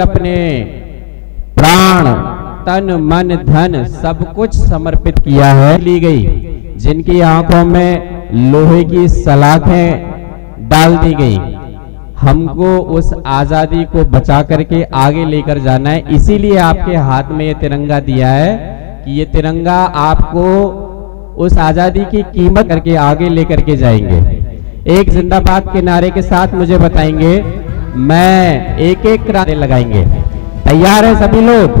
अपने प्राण तन मन धन सब कुछ समर्पित किया है, ली गई, जिनकी आंखों में लोहे की सलाखें डाल दी गई। हमको उस आजादी को बचा करके आगे लेकर जाना है। इसीलिए आपके हाथ में ये तिरंगा दिया है कि ये तिरंगा आपको उस आजादी की कीमत करके आगे लेकर के जाएंगे। एक जिंदाबाद के नारे के साथ मुझे बताएंगे, मैं एक एक नारे लगाएंगे। तैयार है सभी लोग?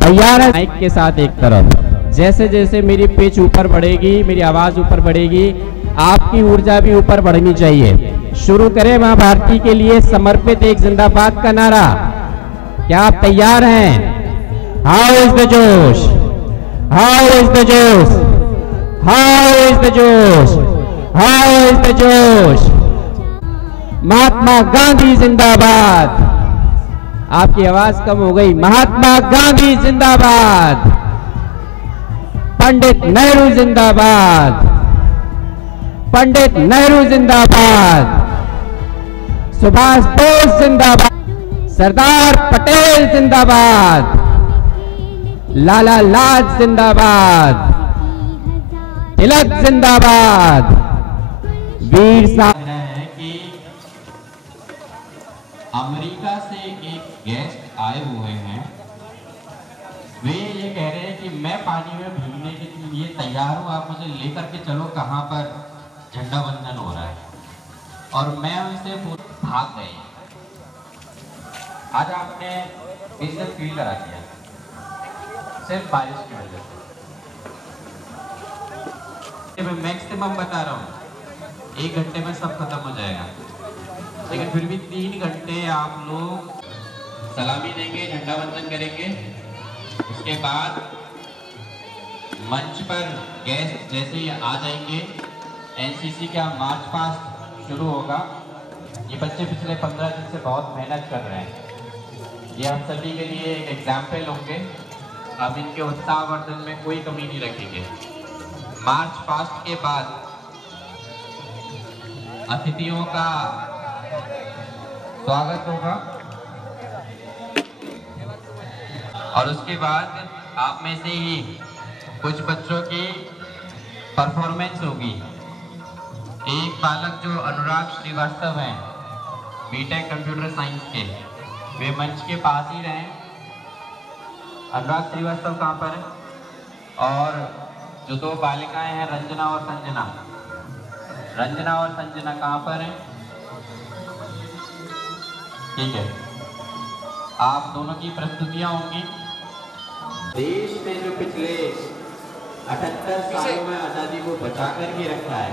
तैयार है? माइक के साथ एक तरफ। जैसे जैसे मेरी पिच ऊपर बढ़ेगी, मेरी आवाज ऊपर बढ़ेगी, आपकी ऊर्जा भी ऊपर बढ़नी चाहिए। शुरू करें मां भारती के लिए समर्पित एक जिंदाबाद का नारा। क्या आप तैयार हैं? हाउ इज द जोश, हाउ इज द जोश, हाउ इज द जोश, हाउ इज द जोश। महात्मा गांधी जिंदाबाद। आपकी आवाज कम हो गई। महात्मा गांधी जिंदाबाद। पंडित नेहरू जिंदाबाद। पंडित नेहरू जिंदाबाद। सुभाष बोस जिंदाबाद। सरदार पटेल जिंदाबाद। लाला लाजपत जिंदाबाद। तिलक जिंदाबाद। वीर साहब है कि अमेरिका से एक गेस्ट आए हुए हैं। वे ये कह रहे हैं कि मैं पानी में भीगने के लिए तैयार हूँ, आप मुझे लेकर के चलो कहाँ पर झंडा वंदन हो रहा है। और मैं उनसे भाग गए। आज आपने इज्जत फील करा दिया सिर्फ बारिश की वजह से। मैं मैक्सिमम बता रहा हूँ 1 घंटे में सब खत्म हो जाएगा, लेकिन फिर भी 3 घंटे आप लोग सलामी देंगे, झंडा वंदन करेंगे। उसके बाद मंच पर गेस्ट जैसे ही आ जाएंगे, एनसीसी का मार्च पास्ट शुरू होगा। ये बच्चे पिछले 15 दिन से बहुत मेहनत कर रहे हैं। ये हम सभी के लिए एक एग्जाम्पल होंगे। हम इनके उत्साहवर्धन में कोई कमी नहीं रखेंगे। मार्च पास्ट के बाद अतिथियों का स्वागत होगा और उसके बाद आप में से ही कुछ बच्चों की परफॉर्मेंस होगी। एक बालक जो अनुराग श्रीवास्तव हैं, बीटेक कंप्यूटर साइंस के, वे मंच के पास ही रहें। अनुराग श्रीवास्तव कहाँ पर है? और जो 2 बालिकाएं हैं, रंजना और संजना, रंजना और संजना कहाँ पर हैं? ठीक है, आप दोनों की प्रस्तुतियां होंगी। देश में जो पिछले 78 सालों में आजादी को बचा कर के रखा है,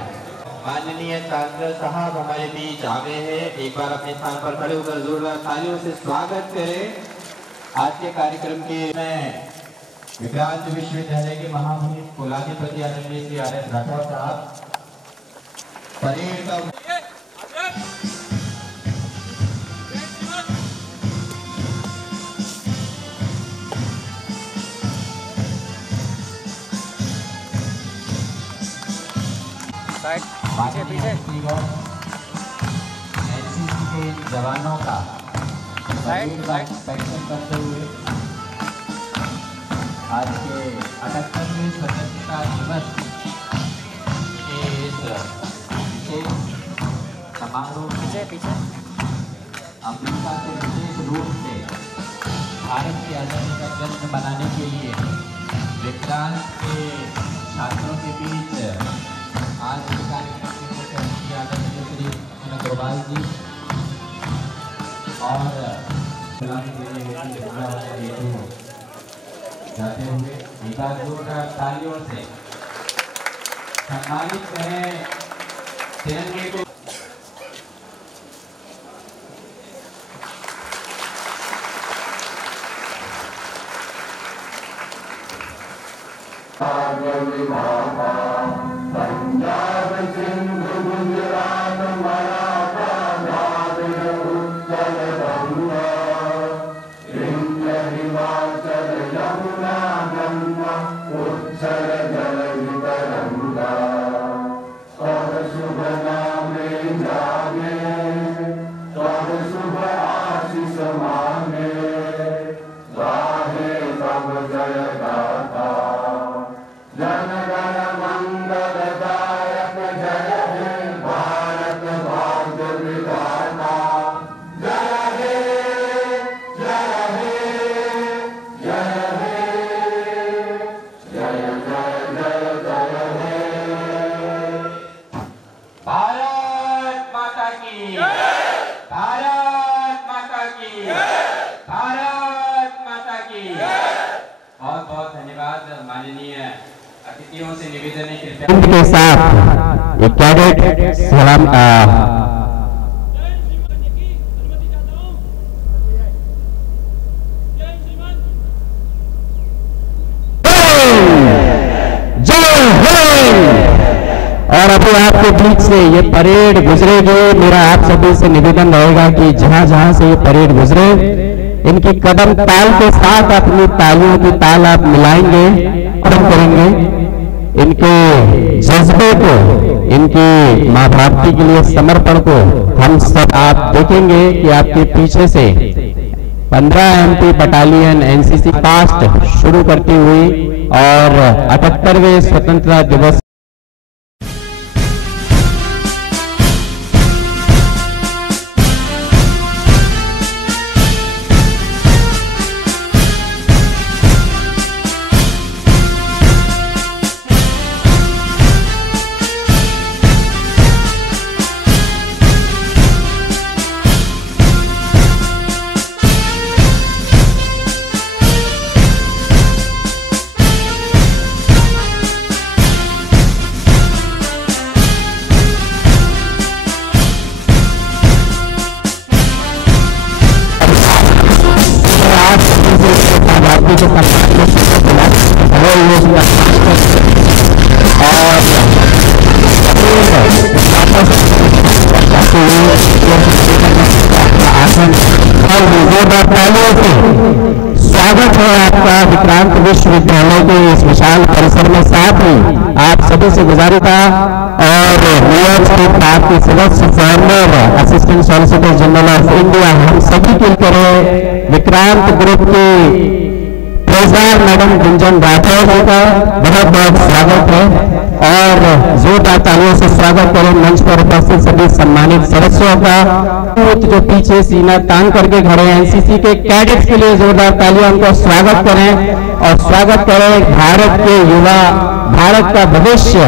माननीय चांसलर साहब हमारे बीच आ गए हैं। एक बार अपने स्थान पर खड़े होकर जोरदार तालियों से स्वागत करें। आज के कार्यक्रम के में विक्रांत विश्वविद्यालय के महामहिम कुलाधिपति आदरणीय श्री RS राठौर साहब परेड का पीछे एनसीसी के जवानों का इंस्पेक्शन करते हुए आज के 78वें स्वतंत्रता दिवस के इस समारोह पीछे अमेरिका से विशेष रूप से भारत की आज़ादी का जश्न मनाने के लिए विक्रांत के छात्रों के बीच आज के कार्यक्रम के आदरणीय श्री अग्रवाल जी और जाते हुए जोरदार तालियों से सम्मानित करें तिरंगे को। पंजाब सिंध गुजरात मराठा द्राविड़ उत्कल गंगा विंध्य हिमाचल यमुना गंगा उच्चल जलवितरंगा तव शुभ नामे जागे तव शुभ आशीष मा भारत माता की। बहुत बहुत धन्यवाद माननीय अतिथियों से निवेदन है कृपया के साथ एक कैडेट सलाम और अभी आपके बीच से ये परेड गुजरेगी। मेरा आप सभी से निवेदन रहेगा कि जहां जहां से ये परेड गुजरे इनकी कदम ताल के साथ अपनी तालियों की ताल आप मिलाएंगे और हम करेंगे। इनके जज्बे को, इनकी मां भारती के लिए समर्पण को हम सब आप देखेंगे कि आपके पीछे से 15 MP बटालियन NCC पास्ट शुरू करती हुई और 78वें स्वतंत्रता दिवस स्वागत है आपका विक्रांत विश्वविद्यालय के इस विशाल परिसर में। साथ ही आप सभी से गुजारिश था और आपके सदस्य farmer assistant solicitor general of India हम सभी के लिए विक्रांत ग्रुप की प्रेसिडेंट मैडम गुंजन राठौर जी का बहुत बहुत स्वागत है और जोरदार तालियों से स्वागत करें मंच पर उपस्थित सभी सम्मानित सदस्यों का। जो पीछे सीना तान करके खड़े हैं एनसीसी के कैडेट्स के लिए जोरदार तालियां उनको स्वागत करें और स्वागत करें भारत के युवा, भारत का भविष्य,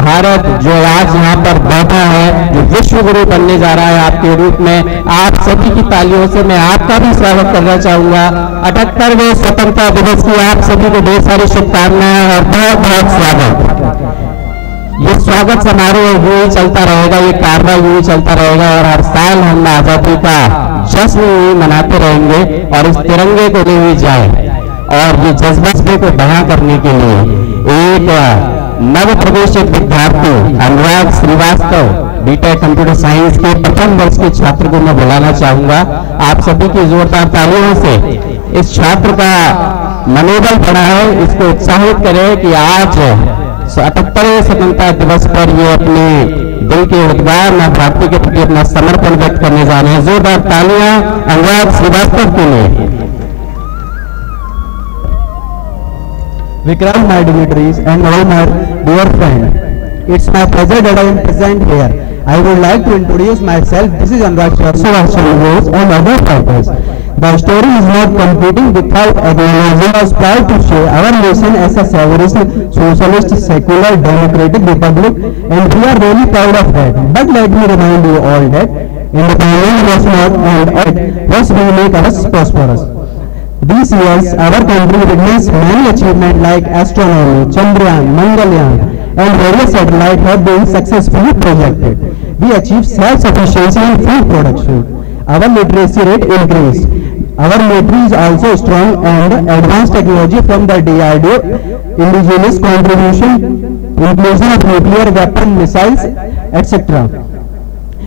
भारत जो आज यहाँ पर बैठा है, जो विश्व गुरु बनने जा रहा है आपके रूप में। आप सभी की तालियों से मैं आपका भी स्वागत करना चाहूंगा। 78वें स्वतंत्रता दिवस की आप सभी को ढेर सारी शुभकामनाएं और बहुत बहुत स्वागत। ये स्वागत समारोह यूं ही चलता रहेगा, ये कार्रवाई यूं ही चलता रहेगा और हर साल हम आजादी का जश्न यूं ही मनाते रहेंगे और इस तिरंगे को ले हुई जाए। और ये जज्बे को बयां करने के लिए एक नव प्रवेशित विद्यार्थी अनुराग श्रीवास्तव बीटेक कंप्यूटर साइंस के प्रथम वर्ष के छात्र को मैं बुलाना चाहूंगा। आप सभी की जोरदार तालियों से इस छात्र का मनोबल बढ़ाए, इसको उत्साहित करें कि आज 78वें स्वतंत्रता दिवस पर ये अपने दिल के उद्गार मां भारती के प्रति अपना समर्पण व्यक्त करने जा रहे हैं। जोरदार तालियां अनुराग श्रीवास्तव के लिए। Vikrant, my dignitaries and all my dear friends, it's my pleasure that I am present here. I would like to introduce myself. This is Anurag Shrivastava and other purpose. The story is not completing without acknowledging us proud to share our nation as a sovereign, socialist, secular, democratic republic, and we are really proud of that. But let me remind you all that independence was not and was will make us prosperous. These years, our country witnessed many achievements like astronomy, Chandrayaan, Mangalyaan, and various satellites have been successfully projected. We achieved self-sufficiency in food production. Our literacy rate increased. Our military is also strong and advanced technology from the DRDO, indigenous contribution, inclusion of nuclear weapon missiles, etc.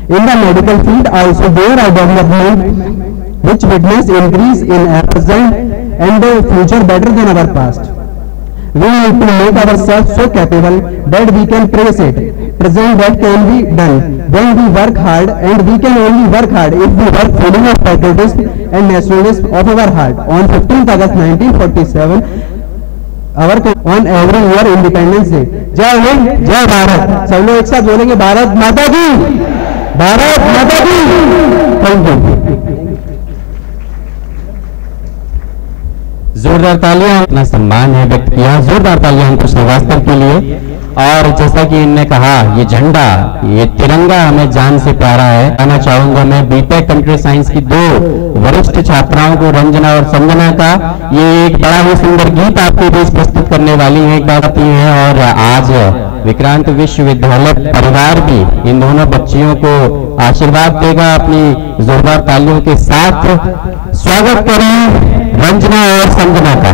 In the medical field also there are development which witness increase in our present and the future better than our past. We need to make ourselves so capable that we can praise it. Present that can be done when we work hard, and we can only work hard if we work feeling of patriotism and nationalism of our heart. On 15th August 1947, on every year Independence Day. जय हिंद, जय भारत। सब लोग एक साथ बोलेंगे भारत माता की, भारत माता की। Thank you. जोरदार तालियां, अपना सम्मान है व्यक्त किया। जोरदार तालियां हमको श्रीवास्तव के लिए। और जैसा कि इनने कहा, ये झंडा, ये तिरंगा हमें जान से प्यारा है। कहना चाहूंगा मैं बीटेक कंप्यूटर साइंस की 2 वरिष्ठ छात्राओं को, रंजना और संजना का, ये एक बड़ा ही सुंदर गीत आपके बीच प्रस्तुत करने वाली हैं, गाती हैं। और आज विक्रांत विश्वविद्यालय परिवार भी इन दोनों बच्चियों को आशीर्वाद देगा अपनी जोरदार तालियों के साथ। स्वागत करें रंजना और संजना का।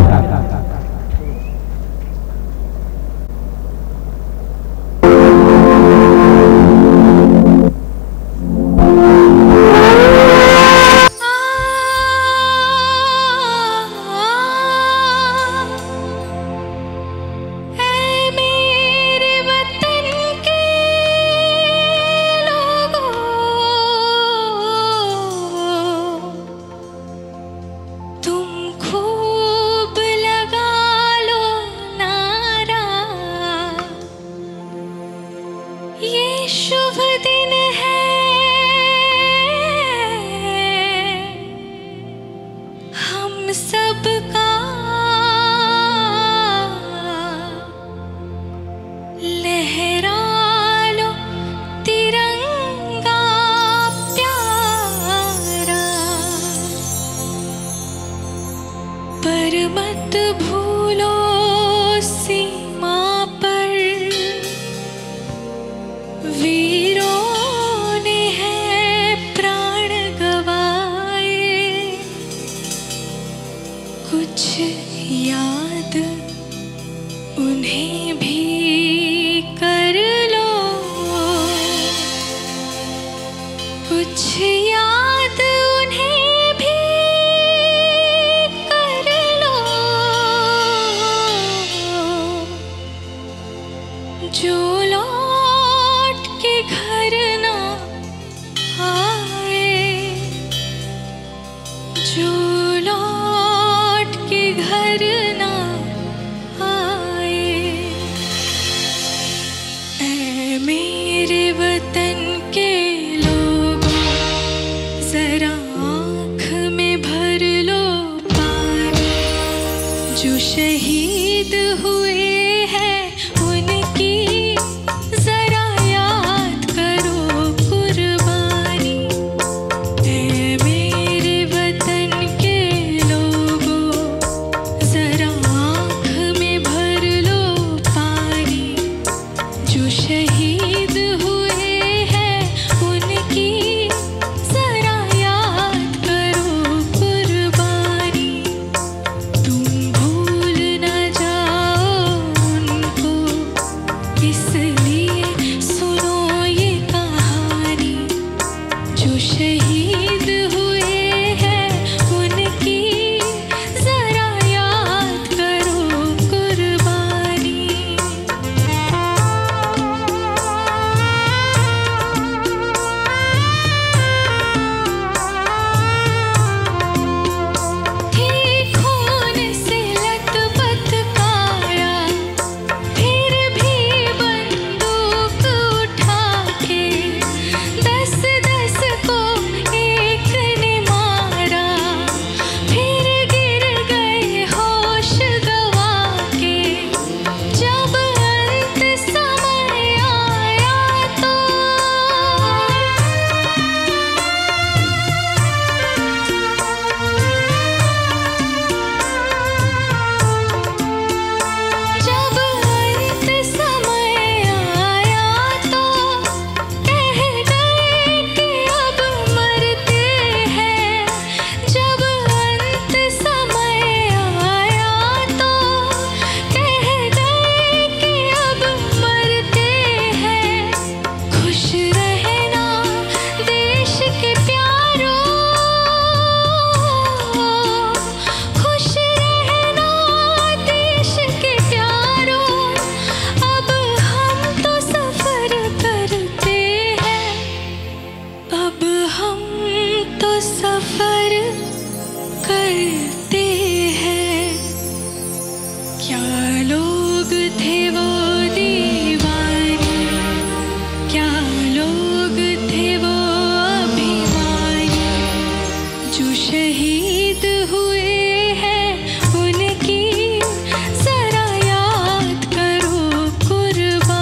जरा याद करो कुर्बानी।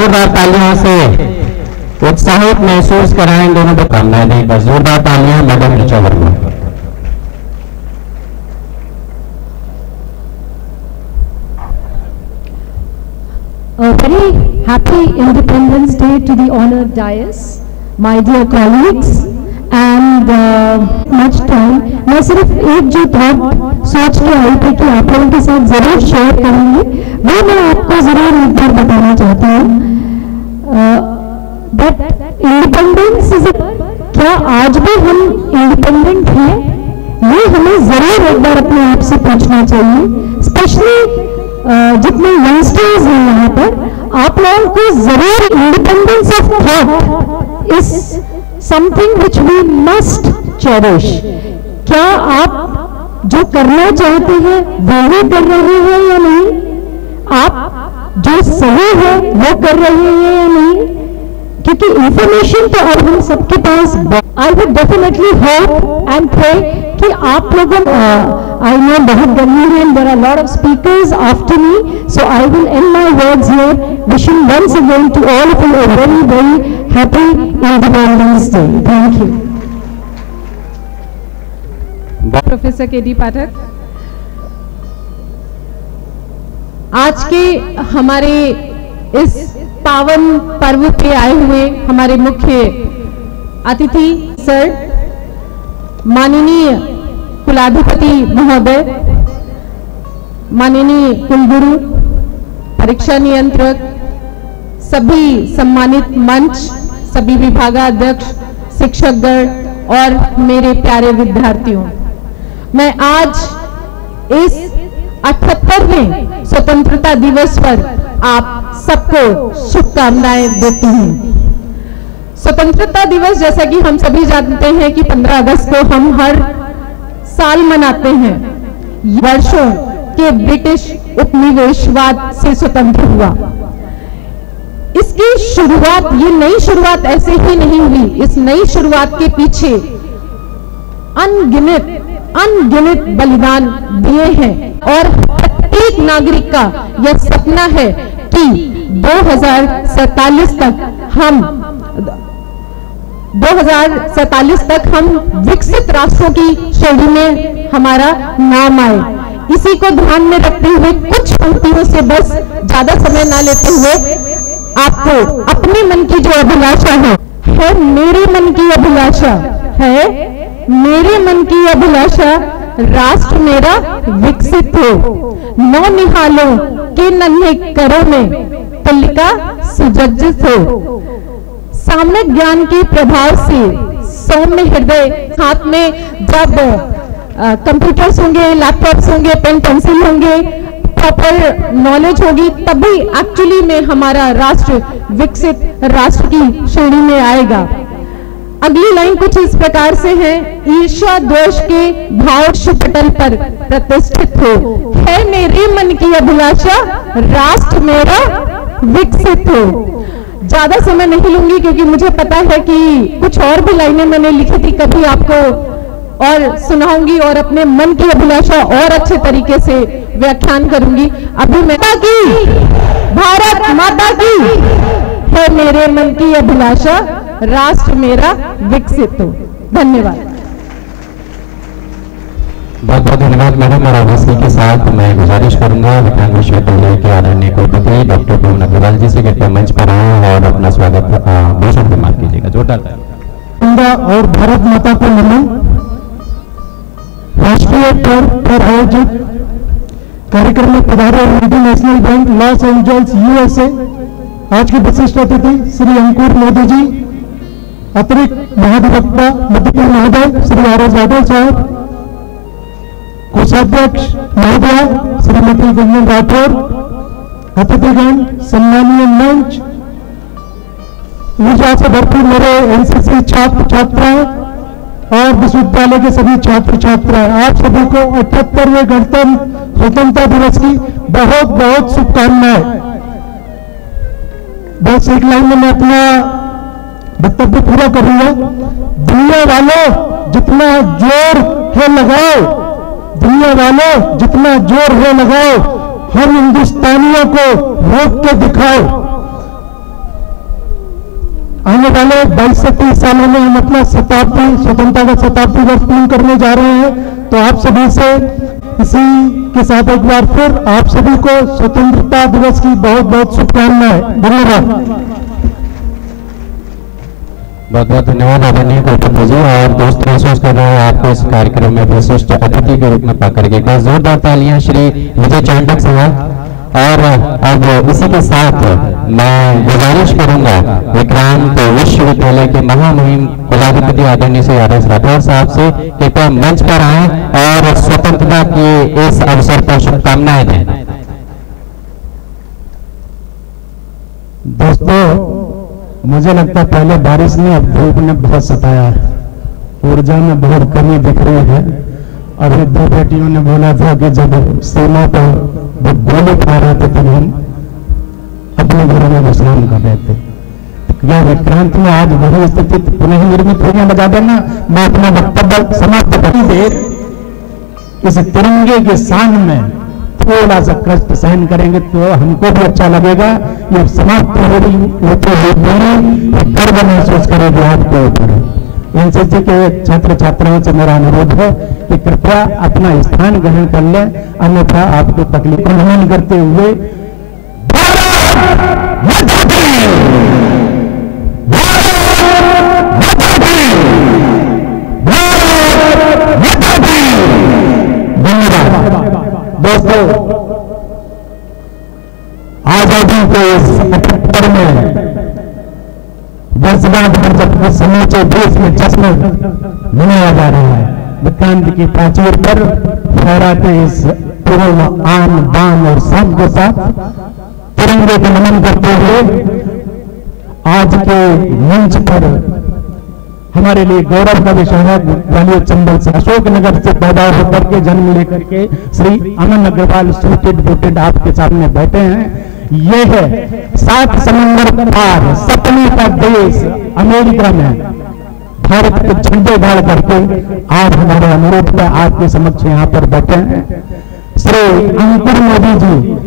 जोरदार तालियों से उत्साहित महसूस कराएं दोनों को कामनाएं देकर जोरदार तालियां madam Richa Verma. A very happy Independence Day to the honored dais, my dear colleagues, and much time. मैं सिर्फ एक जो थॉट सोच के आई थी कि आप लोगों के साथ जरूर शेयर करूंगी, वो मैं आपको जरूर एक बार बताना चाहती हूँ। बट इंडिपेंडेंस इज, क्या आज भी हम इंडिपेंडेंट हैं? ये हमें जरूर एक बार अपने आप से पूछना चाहिए। स्पेशली जितने यंगस्टर्स हैं यहाँ पर, आप लोगों को जरूर independence of thought is something which we must cherish. क्या आप जो करना चाहते हैं वो ही कर रहे हैं या नहीं? आप जो सही है वो कर रहे हैं या नहीं? क्योंकि इंफॉर्मेशन तो अब हम सबके पास, I would definitely hope and pray कि आप लोगों, आई नो बहुत गर्मी है and there are lot of speakers after me, so I will end my words here wishing once again to all of you a very very happy independence day. Thank you. Professor K D. Pathak, आज के हमारे इस पावन पर्व पे आए हुए हमारे मुख्य अतिथि सर, माननीय कुलाधिपति महोदय, माननीय कुलगुरु, परीक्षा नियंत्रक, सभी सम्मानित मंच, सभी विभागाध्यक्ष, शिक्षकगण और मेरे प्यारे विद्यार्थियों, मैं आज इस 78वें स्वतंत्रता दिवस पर आप सबको शुभकामनाएं देती हूं। स्वतंत्रता दिवस, जैसा कि हम सभी जानते हैं कि 15 अगस्त को हम हर साल मनाते हैं। वर्षों के ब्रिटिश उपनिवेशवाद से स्वतंत्र हुआ। इसकी शुरुआत, ये नई शुरुआत ऐसे ही नहीं हुई। इस नई शुरुआत के पीछे अनगिनत बलिदान दिए हैं और प्रत्येक नागरिक का यह सपना है कि 2047 तक हम विकसित राष्ट्रों की श्रेणी में हमारा नाम आए। इसी को ध्यान में रखते हुए कुछ पंक्तियों से बस ज्यादा समय ना लेते हुए आपको अपने मन की जो अभिलाषा है मेरे मन की अभिलाषा है, मेरे मन की अभिलाषा राष्ट्र मेरा विकसित हो, नौनिहालों के नन्हे करों में तुलिका सुसज्जित हो, सामयिक ज्ञान के प्रभाव से सौम्य हृदय, हाथ में जब कंप्यूटर्स होंगे, लैपटॉप्स होंगे, पेन पेंसिल होंगे, प्रॉपर नॉलेज होगी, तभी एक्चुअली में हमारा राष्ट्र विकसित राष्ट्र की श्रेणी में आएगा। अगली लाइन कुछ इस प्रकार से है, ईर्ष्या द्वेष के भाव पटल पर प्रतिष्ठित हो, है मेरे मन की अभिलाषा राष्ट्र मेरा विकसित हो। ज्यादा समय नहीं लूंगी क्योंकि मुझे पता है कि कुछ और भी लाइनें मैंने लिखी थी, कभी आपको और सुनाऊंगी और अपने मन की अभिलाषा और अच्छे तरीके से व्याख्यान करूंगी। अभी माता की, भारत माता की, है मेरे मन की अभिलाषा राष्ट्र मेरा विकसित हो। धन्यवाद। बहुत बहुत धन्यवाद मैडम। और इसी के साथ मैं गुजारिश करूंगा विज्ञान विश्वविद्यालय के आदरणीय कुलपति डॉक्टर पवन अग्रवाल जी से कृपया मंच पर आए और अपना स्वागत भाषण के मार्ग कीजिएगा। जोरदार। और भारत माता को नमन। राष्ट्रीय पर्व पर आयोजित कार्यक्रम में पधारे international bank Los Angeles USA आज के विशिष्ट अतिथि श्री अंकुर मोदी जी, अतिरिक्त महाधिवक्ता मध्यपुर महोदय श्री आर.एस. यादव साहब, कोषाध्यक्ष महोदय श्रीमती गुंजन राठौर, अतिथिगण, सम्मानीय मंच, ऊर्जा से भरपूर मेरे एनसीसी छात्र छात्राएं और विश्वविद्यालय के सभी छात्र छात्राएं, आप सभी को 78वें गणतंत्र स्वतंत्रता दिवस की बहुत बहुत शुभकामनाएं। बस एक लाइन में मैं अपना वक्तव्य पूरा करूंगा। दुनिया वालों जितना जोर है लगाओ, दुनिया वालों जितना जोर है लगाओ, हम हिंदुस्तानियों को रोक के दिखाओ। आने वाले 22 से 30 सालों में हम अपना स्वतंत्रता का शताब्दी वर्ष पूर्ण करने जा रहे हैं। तो आप सभी से इसी के साथ एक बार फिर आप सभी को स्वतंत्रता दिवस की बहुत बहुत शुभकामनाएं। धन्यवाद। बहुत बहुत धन्यवाद आदरणीय गौतम जी। और दोस्त महसूस कर रहे हैं आपको इस कार्यक्रम में विशिष्ट अतिथि के रूप में पाकर के जोरदार तालियां श्री विजय चांडक साहब। और अब इसी के साथ मैं गुजारिश करूंगा विक्रांत विश्वविद्यालय के महामहिम कुलाधिपति आदरणीय श्री आर एस राठौर साहब से कृपया मंच पर आए और स्वतंत्रता के इस अवसर पर शुभकामनाएं दें। दोस्तों, मुझे लगता है पहले बारिश ने अब धूप ने बहुत सताया है, ऊर्जा में बहुत कमी दिख रही है। और दो बेटियों ने बोला था कि जब सीमा पर वो गोली खा रहे थे तब हम अपने घरों में विश्राम कर रहे थे। क्या विक्रांत में आज वही स्थिति पुनः निर्मित होने बजा देना। मैं अपना वक्तव्य समाप्त करी देर इस तिरंगे के शान में थोड़ा सा कष्ट सहन करेंगे तो हमको भी अच्छा लगेगा। ये समाप्त हो रही होते हुए गर्व महसूस करेंगे आपके ऊपर। एनसीसी के छात्र छात्राओं से मेरा अनुरोध है कि कृपया अपना स्थान ग्रहण कर लें, अन्यथा आपको तकलीफ को नमन करते हुए दोस्तों, आजादी के इस 75 में वर्षगांठ पर जब समूचे देश में जश्न मनाया जा रहा है, विक्रांत की प्राचीर पर फहराते इस पूर्ण आन बान और शान के साथ तिरंगे को नमन करते हुए आज के मंच पर हमारे लिए गौरव का विषय है। ग्वालियर चंबल से अशोकनगर से पैदा होकर के जन्म लेकर के श्री अमन अग्रवाल सूटेड बूटेड आपके सामने बैठे हैं। ये है 7 समुद्र पार सपने का देश अमेरिका में भारत के झंडे गाड़ करके आज हमारे अनुरोध पे आपके समक्ष यहाँ पर बैठे हैं। Shri Ankur Modi ji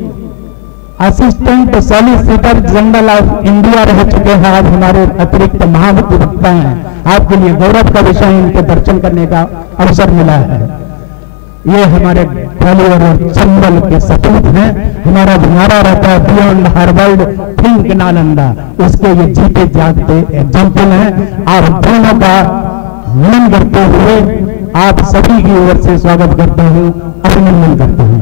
assistant solicitor general of India रह चुके हैं, आज हमारे अतिरिक्त महाधिवक्ता हैं। आपके लिए गौरव का विषय, इनके दर्शन करने का अवसर मिला है। ये हमारे ग्वालियर और चंबल के सपूत हैं। हमारा जो नारा रहता है बियॉन्ड हार्वर्ड थिंक नालंदा, उसके ये जीते जागते एग्जाम्पल हैं। आप दोनों का नमन करते हुए आप सभी की ओर से स्वागत करता हूं, अभिनंदन करता हूं।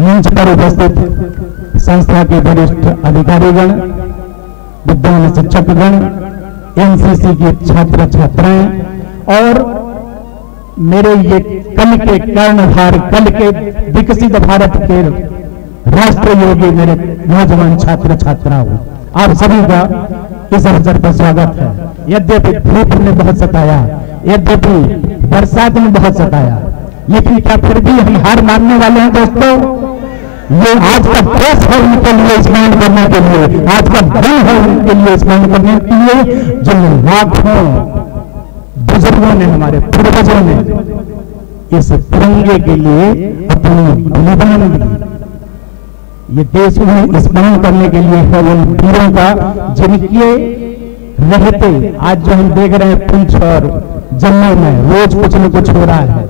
मंच पर उपस्थित संस्था के वरिष्ठ अधिकारीगण, विद्वान शिक्षकगण, एनसीसी के छात्र छात्राएं और मेरे ये कल के कर्णधार, कल के विकसित भारत के राष्ट्र योगी मेरे नौजवान छात्र छात्राओं, आप सभी का इस अवसर पर स्वागत है। यद्यपि धूप ने बहुत सताया, यद्यपि बरसात ने बहुत सताया, लेकिन क्या फिर भी हम हार मानने वाले हैं दोस्तों? ये आज का प्रेस है उनके लिए स्नान करने के लिए, आज का दिन है उनके लिए स्नान करने के लिए, जिन लाखों बुजुर्गों ने, हमारे पूर्वजों ने इस तिरंगे के लिए अपनी बलिदान दी। ये देश में स्मरण करने के लिए है उन वीरों का जिनके रहते आज जो हम देख रहे हैं पुंछ और जम्मू में रोज कुछ न कुछ हो रहा है।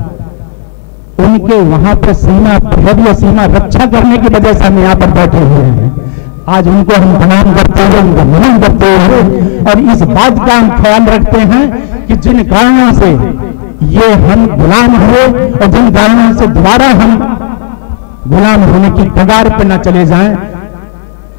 उनके वहां पर सीमा प्रहरी, सीमा रक्षा करने की वजह से हम यहाँ पर बैठे हुए हैं। आज उनको हम प्रणाम करते हुए, उनको नमन करते हुए और इस बात का हम ख्याल रखते हैं कि जिन कारणों से ये हम गुलाम हुए और जिन कारणों से दोबारा हम गुलाम होने की कगार पर न चले जाएं,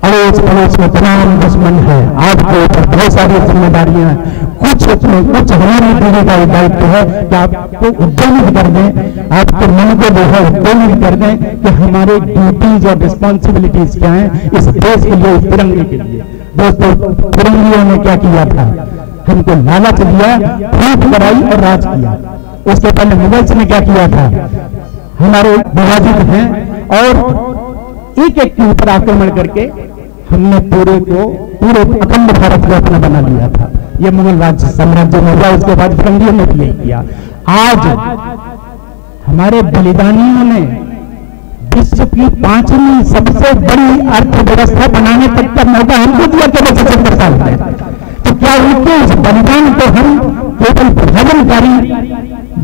अड़ोस पड़ोस में तमाम दुश्मन है। आपके ऊपर बहुत सारी जिम्मेदारियां हैं। कुछ हमारी पीढ़ी का दायित्व है कि आपको उद्यमित कर दें, आपके मन को जो है उद्यमित कर दें कि हमारे ड्यूटीज और रिस्पॉन्सिबिलिटीज क्या हैं इस देश के लिए, इस तिरंगे के लिए। दोस्तों, तिरंगियों ने क्या किया था? हमको लालच दिया, फूट कराई और राज किया। उसके पहले मुगल्स ने क्या किया था? हमारे विभाजित हैं और एक एक के ऊपर आक्रमण करके हमने पूरे अखंड भारत को अपना बना लिया था। ये मुगल राज्य साम्राज्य में हुआ, उसके बाद फिरंगियों ने भी किया। आज हमारे बलिदानियों ने विश्व की 5वीं सबसे बड़ी अर्थव्यवस्था बनाने तक का मौका हमको दिया केवल 70 साल में। तो क्या उनके उस बलिदान को हम केवल प्रभावकारी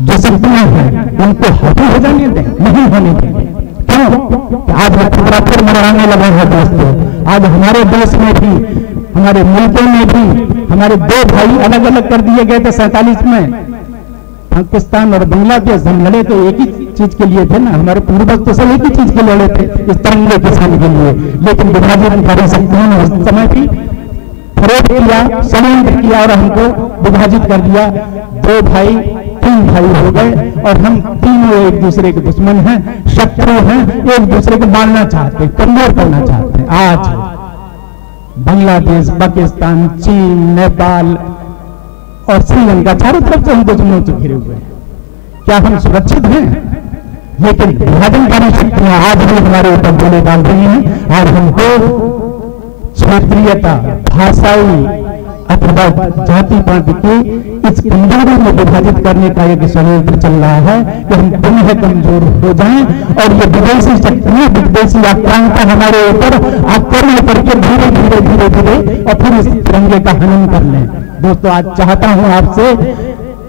जो सपना है उनको हावी हो जाने दें? नहीं होने देंगे। क्यों? आज फोटोग्राफर मनाने लगा है दोस्तों। आज हमारे देश में भी, हमारे मुल्कों में भी हमारे 2 भाई अलग अलग कर दिए गए थे 47 में। पाकिस्तान और बांग्लादेश, हम लड़े तो एक ही चीज के लिए थे ना, हमारे पूर्वज तो सब एक ही चीज के लड़े थे, इस तिरंगे किसान के लिए। लेकिन विभाजनकारी शक्तियों ने उस समय भी फरोग किया, षड्यंत्र किया और हमको विभाजित कर दिया। 2 भाई 3 भाई हो गए और हम तीनों एक दूसरे के दुश्मन हैं, शत्रु हैं, एक दूसरे को मारना चाहते हैं, कमजोर करना चाहते हैं। आज बांग्लादेश, पाकिस्तान, चीन, नेपाल और श्रीलंका चारों तरफ से हम दुश्मनों से घिरे हुए हैं। क्या हम सुरक्षित हैं? लेकिन विभाजनकारी शक्तियां आज भी हमारे ऊपर गोले डाल रही हैं और हमको क्षेत्रीयता, भाषाई अथवा जाति पाति की इस कमजोरी में विभाजित करने का एक षड्यंत्र चल रहा है कि हम पुनः कमजोर हो जाएं और ये विदेशी शक्तियां, विदेशी आक्रांता हमारे ऊपर आक्रमण करके धीरे धीरे धीरे धीरे और फिर इस तिरंगे का हनन कर लें। दोस्तों, आज चाहता हूं आपसे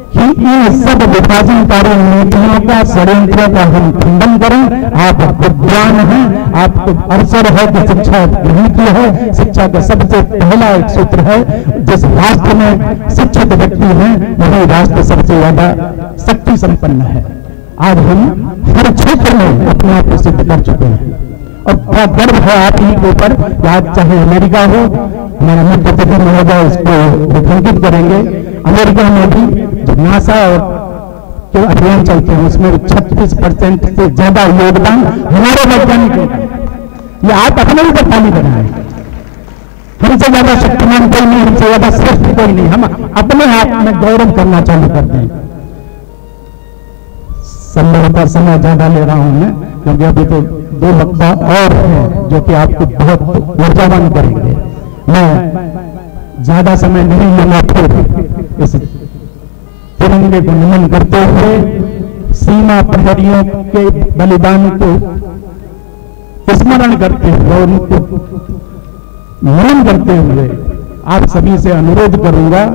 कि इन सब विभाजनकारी नीतियों का, षड्यंत्रों का हम खंडन करें। आप विद्वान हैं, आपको अवसर है कि शिक्षा ग्रहण की है। शिक्षा का सबसे पहला एक सूत्र है, जिस राष्ट्र में शिक्षित व्यक्ति हैं वही राष्ट्र सबसे ज्यादा शक्ति संपन्न है। आज हम हर क्षेत्र में अपने आप को सिद्ध कर चुके हैं और बड़ा गर्व है आप ही के ऊपर। आज चाहे अमेरिका हो, हमारे मुख्य अतिथि महोदय इसको रेखांकित करेंगे, अमेरिका में भी जो नासा और जो अभियान चलते हैं उसमें 36% से ज्यादा योगदान हमारे वैज्ञानिकों का। ये आप अपने ऊपर ताली बनाए। हमसे ज्यादा शक्तिमान कोई नहीं, हमसे ज्यादा श्रेष्ठ कोई नहीं। हम अपने आप में गौरव करना चालू करते हैं। संभवतः समय ज्यादा ले रहा हूं मैं, क्योंकि अभी तो 2 वक्ता और हैं जो कि आपको बहुत ऊर्जावान करेंगे। मैं ज्यादा समय नहीं लेना, फिर इस तिरंगे को नमन करते हुए सीमा प्रहरियों के बलिदान को स्मरण करते हुए, उनको नमन करते हुए आप सभी से अनुरोध करूंगा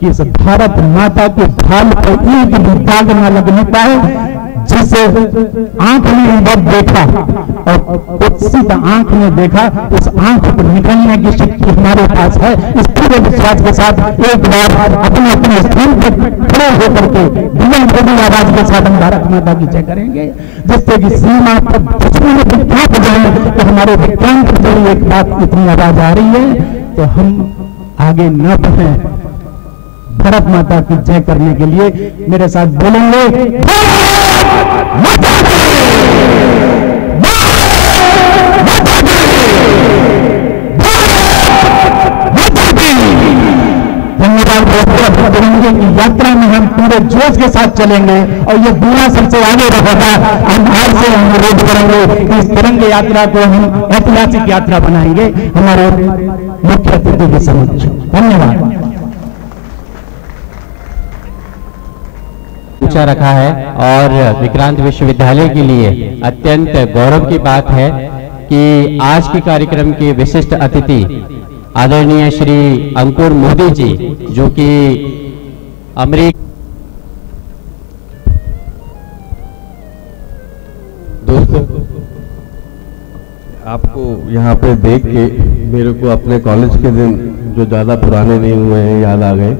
कि इस भारत माता के ढाल को एक भी दाग न लगने पाए। जिस आंख ने इधर देखा और कुत्सित आंख ने देखा, उस आंख को निकलने की शक्ति हमारे पास है। इस पूरे विश्वास के साथ एक बार अपने अपने स्थान पर खड़े होकर के बड़ी आवाज के साथ हम भारत माता की जय करेंगे, जिससे कि सीमा पर दुश्मन विख्यात जाए कि हमारे विज्ञान की जरिए एक बात इतनी आवाज आ रही है तो हम आगे न बढ़े। भारत माता की जय करने के लिए मेरे साथ बोलेंगे तिरंगे की यात्रा में हम पूरे जोश के साथ चलेंगे और ये दुनिया सबसे आगे रहेगा। हम आज से अनुरोध करेंगे कि इस तिरंगे यात्रा को हम ऐतिहासिक यात्रा बनाएंगे हमारे मुख्य अतिथि के समक्ष। धन्यवाद। ऊंचा रखा है और विक्रांत विश्वविद्यालय के लिए अत्यंत गौरव की बात है कि आज के कार्यक्रम के विशिष्ट अतिथि आदरणीय श्री अंकुर मोदी जी, जो कि अमेरिका। दोस्तों, आपको यहाँ पे देख के मेरे को अपने कॉलेज के दिन जो ज्यादा पुराने नहीं हुए हैं याद आ गए।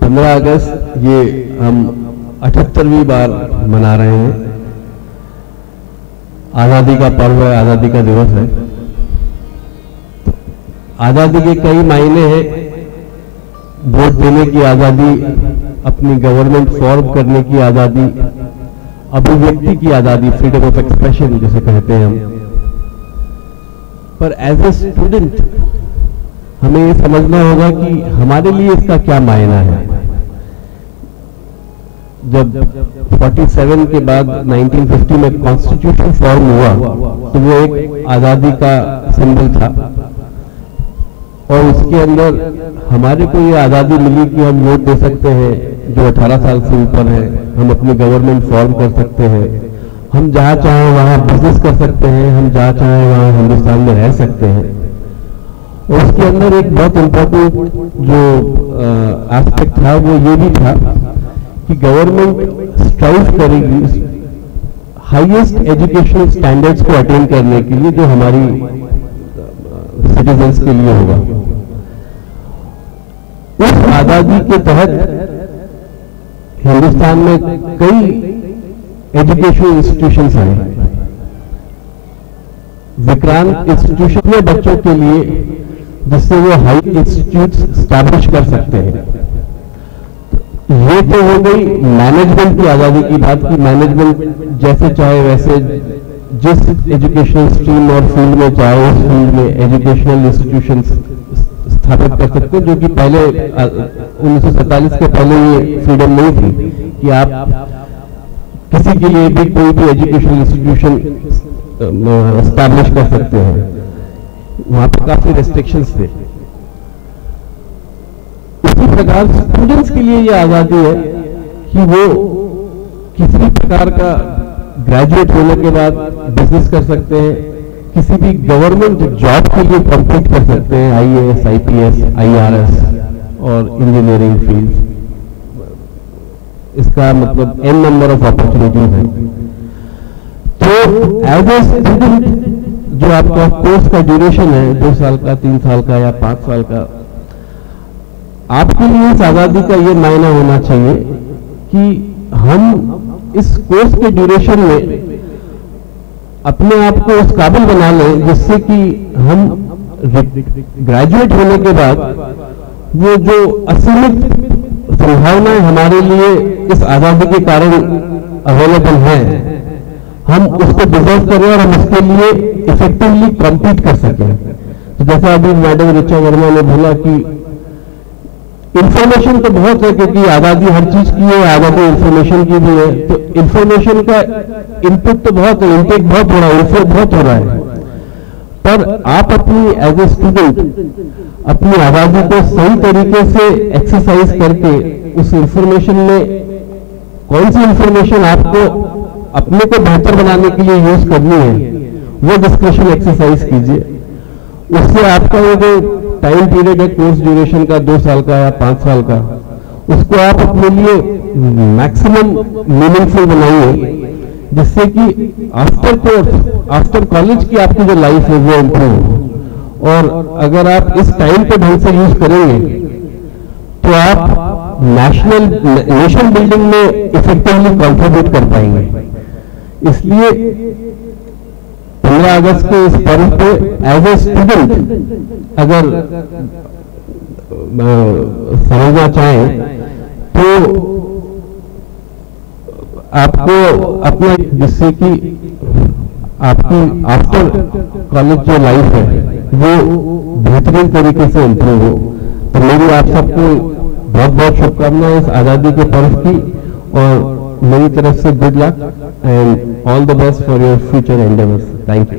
15 अगस्त ये हम 78वीं बार मना रहे हैं। आजादी का पर्व है, आजादी का दिवस है। आजादी के कई मायने हैं। वोट देने की आजादी, अपनी गवर्नमेंट फॉर्म करने की आजादी, अभिव्यक्ति की आजादी, फ्रीडम ऑफ एक्सप्रेशन जिसे कहते हैं हम। पर एज ए स्टूडेंट हमें ये समझना होगा कि हमारे लिए इसका क्या मायना है। जब 47 के बाद 1950 में कॉन्स्टिट्यूशन फॉर्म हुआ तो वो एक आजादी का सिंबल था और उसके अंदर हमारे को ये आजादी मिली कि हम वोट दे सकते हैं जो 18 साल से ऊपर है, हम अपनी गवर्नमेंट फॉर्म कर सकते हैं, हम जहाँ चाहें वहाँ बिजनेस कर सकते हैं, हम जहाँ चाहें वहाँ हिंदुस्तान में रह सकते हैं। और उसके अंदर एक बहुत इम्पोर्टेंट जो एस्पेक्ट था वो ये भी था कि गवर्नमेंट स्ट्राइव करेगी हाईएस्ट एजुकेशनल स्टैंडर्ड्स को अटेन करने के लिए जो हमारी सिटीजन्स के लिए होगा। उस आजादी के तहत हिंदुस्तान में कई एजुकेशनल इंस्टीट्यूशंस आए। विक्रांत इंस्टीट्यूशन में बच्चों के लिए जिससे वो हाई इंस्टीट्यूट्स स्टैब्लिश कर सकते हैं। ये तो हो गई मैनेजमेंट की आजादी की बात की मैनेजमेंट जैसे चाहे वैसे जिस एजुकेशनल स्ट्रीम और फील्ड में चाहे उस फील्ड में एजुकेशनल इंस्टीट्यूशन स्थापित कर सकते हैं, जो कि पहले 1947 के पहले ये फ्रीडम नहीं थी कि आप किसी के लिए भी कोई भी एजुकेशनल इंस्टीट्यूशन स्टैब्लिश कर सकते हैं। वहां पर काफी रेस्ट्रिक्शंस थे। इसी प्रकार स्टूडेंट्स के लिए यह आजादी है कि वो किसी भी प्रकार का ग्रेजुएट होने के बाद बिजनेस कर सकते हैं, किसी भी गवर्नमेंट जॉब के लिए कॉम्पीट कर सकते हैं, आईएएस, आईपीएस, आईआरएस और इंजीनियरिंग फील्ड। इसका मतलब एन नंबर ऑफ अपॉर्चुनिटीज है। तो एज ए स्टूडेंट जो आपका कोर्स का ड्यूरेशन है 2 साल का, 3 साल का या 5 साल का, आपके लिए इस आजादी का ये मायना होना चाहिए कि हम इस कोर्स के ड्यूरेशन में अपने आप को उस काबिल बना लें जिससे कि हम ग्रेजुएट होने के बाद वो जो असीमित संभावनाएं हमारे लिए इस आजादी के कारण अवेलेबल हैं, हम उसको डिजर्व करें और हम उसके लिए इफेक्टिवली कम्पीट कर सकें। तो जैसा अभी मैडम ऋचा वर्मा ने बोला कि इंफॉर्मेशन तो बहुत है, क्योंकि आजादी हर चीज की है, आजादी इंफॉर्मेशन की भी है। तो इंफॉर्मेशन का इनपुट तो बहुत है, इनटेक बहुत हो रहा है, इनपुट बहुत हो रहा है, पर आप अपनी एज ए स्टूडेंट अपनी आजादी को सही तरीके से एक्सरसाइज करके उस इंफॉर्मेशन में कौन सी इंफॉर्मेशन आपको अपने को बेहतर बनाने के लिए यूज करनी है वो डिस्कशन एक्सरसाइज कीजिए। उससे आपका वो जो टाइम पीरियड है कोर्स ड्यूरेशन का 2 साल का या 5 साल का, उसको आप अपने लिए मैक्सिमम मीनिंगफुल बनाइए, जिससे कि आफ्टर कोर्स, आफ्टर कॉलेज की आपकी जो लाइफ है वो इम्प्रूव हो। और अगर आप इस टाइम पे ढंग से यूज करेंगे तो आप नेशन बिल्डिंग में इफेक्टिवली कंट्रीब्यूट कर पाएंगे। इसलिए 15 अगस्त के इस पर्व पे एज ए स्टूडेंट अगर समझना चाहें तो आपको अपना, जिससे कि आपकी आफ्टर कॉलेज जो लाइफ है वो बेहतरीन तरीके से इम्प्रूव हो। तो मेरी आप सबको बहुत बहुत शुभकामनाएं इस आजादी के पर्व की, और मेरी तरफ से good luck and all the best for your future endeavours. Thank you.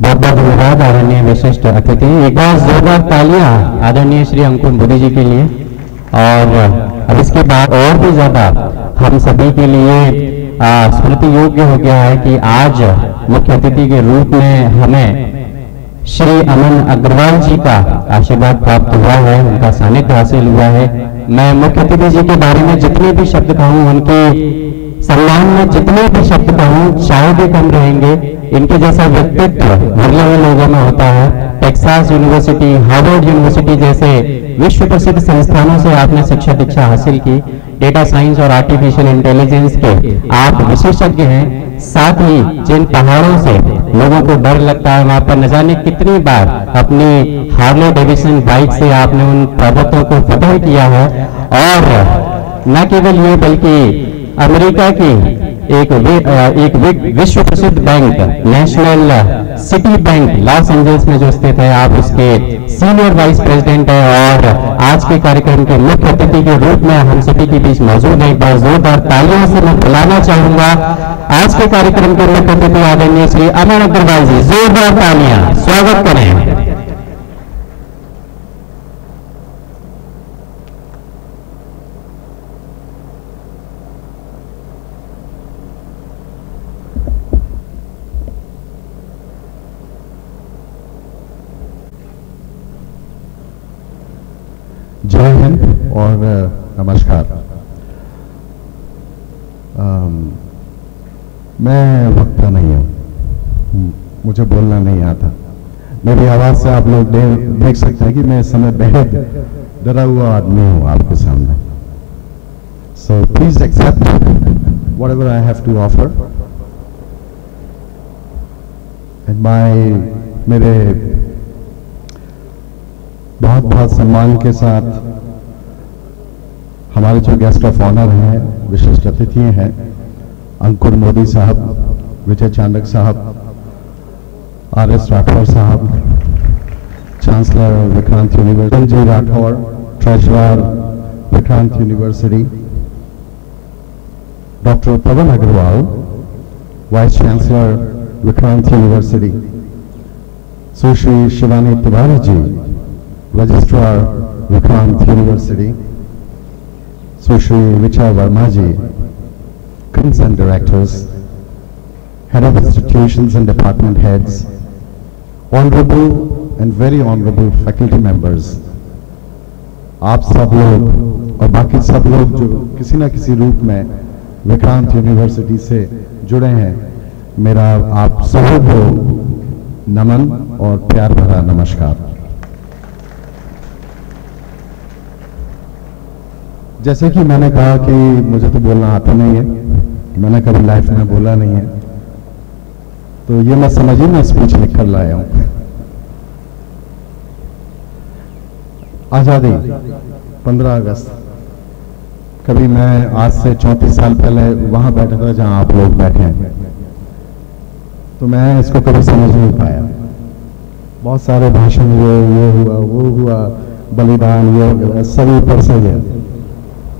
बहुत बहुत धन्यवाद आदरणीय विशिष्ट अतिथि। एक बार जोरदार तालियां आदरणीय श्री अंकुर मोदी जी के लिए। और अब इसके बाद और भी ज्यादा हम सभी के लिए स्मृति योग्य हो गया है कि आज मुख्य अतिथि के रूप में हमें श्री अमन अग्रवाल जी का आशीर्वाद प्राप्त हुआ है, उनका सानिध्य हासिल हुआ है। मैं मुख्य अतिथि जी के बारे में जितने भी शब्द कहूँ, उनके सम्मान में जितने भी शब्द कहूँ शायद ही कम रहेंगे। इनके जैसा व्यक्तित्व विरले ही लोगों में होता है। टेक्सास यूनिवर्सिटी, हार्वर्ड यूनिवर्सिटी जैसे विश्व प्रसिद्ध संस्थानों से आपने शिक्षा दीक्षा हासिल की। डेटा साइंस और आर्टिफिशियल इंटेलिजेंस के आप विशेषज्ञ हैं। साथ ही जिन पहाड़ों से लोगों को डर लगता है, वहां पर न जाने कितनी बार अपनी हार्ले डेविडसन बाइक से आपने उन पर्वतों को फतह किया है। और न केवल ये बल्कि अमेरिका की एक विश्व प्रसिद्ध bank national city bank Los Angeles में जो स्थित है, आप उसके सीनियर वाइस प्रेसिडेंट है और आज के कार्यक्रम के मुख्य अतिथि के रूप में हम सभी के बीच मौजूद है। एक बार जोरदार तालियों से मैं बुलाना चाहूंगा आज के कार्यक्रम के मुख्य अतिथि आदरणीय श्री अमन अग्रवाल जी। जोरदार तालियां, स्वागत करें। जय हिंद और नमस्कार। मैं वक्ता नहीं हूँ, मुझे बोलना नहीं आता। मेरी आवाज़ से आप लोग देख सकते हैं कि मैं इस समय बेहद डरा हुआ आदमी हूँ आपके सामने। So please accept whatever I have to offer. And मेरे बहुत बहुत सम्मान के साथ हमारे जो गेस्ट ऑफ ऑनर हैं, विशिष्ट अतिथि हैं, अंकुर मोदी साहब, विजय चांडक साहब, आर.एस. राठौर साहब, chancellor Vikrant university, G Rathore, treasurer Vikrant university, doctor Pawan Agarwal, vice chancellor Vikrant university, Sushri Shivani Tiwari ji, registrar Vikrant university, Sushri Vicha Verma ji, Prince and directors, head of institutions and department heads, honorable and very honorable faculty members, आप सब लोग और बाकी सब लोग जो किसी न किसी रूप में विक्रांत यूनिवर्सिटी से जुड़े हैं, मेरा आप सभी को नमन और प्यार भरा नमस्कार। जैसे कि मैंने कहा कि मुझे तो बोलना आता नहीं है, मैंने कभी लाइफ में बोला नहीं है, तो ये मैं समझिए मैं स्पीच लिख कर लाया हूं। आजादी 15 अगस्त, कभी मैं आज से 34 साल पहले वहां बैठा था जहां आप लोग बैठे हैं, तो मैं इसको कभी समझ नहीं पाया। बहुत सारे भाषण हुए, ये हुआ, वो हुआ, बलिदान, ये सभी ऊपर से गया।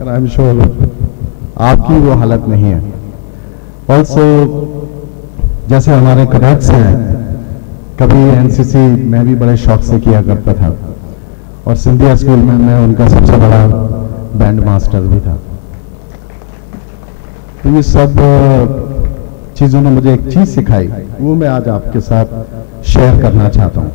आई एम श्योर आपकी वो हालत नहीं है। ऑल्सो जैसे हमारे कैडेट्स हैं, कभी एनसीसी मैं भी बड़े शौक से किया करता था और सिंधिया स्कूल में मैं उनका सबसे बड़ा बैंड मास्टर भी था। तो ये सब चीजों ने मुझे एक चीज सिखाई, वो मैं आज आपके साथ शेयर करना चाहता हूं।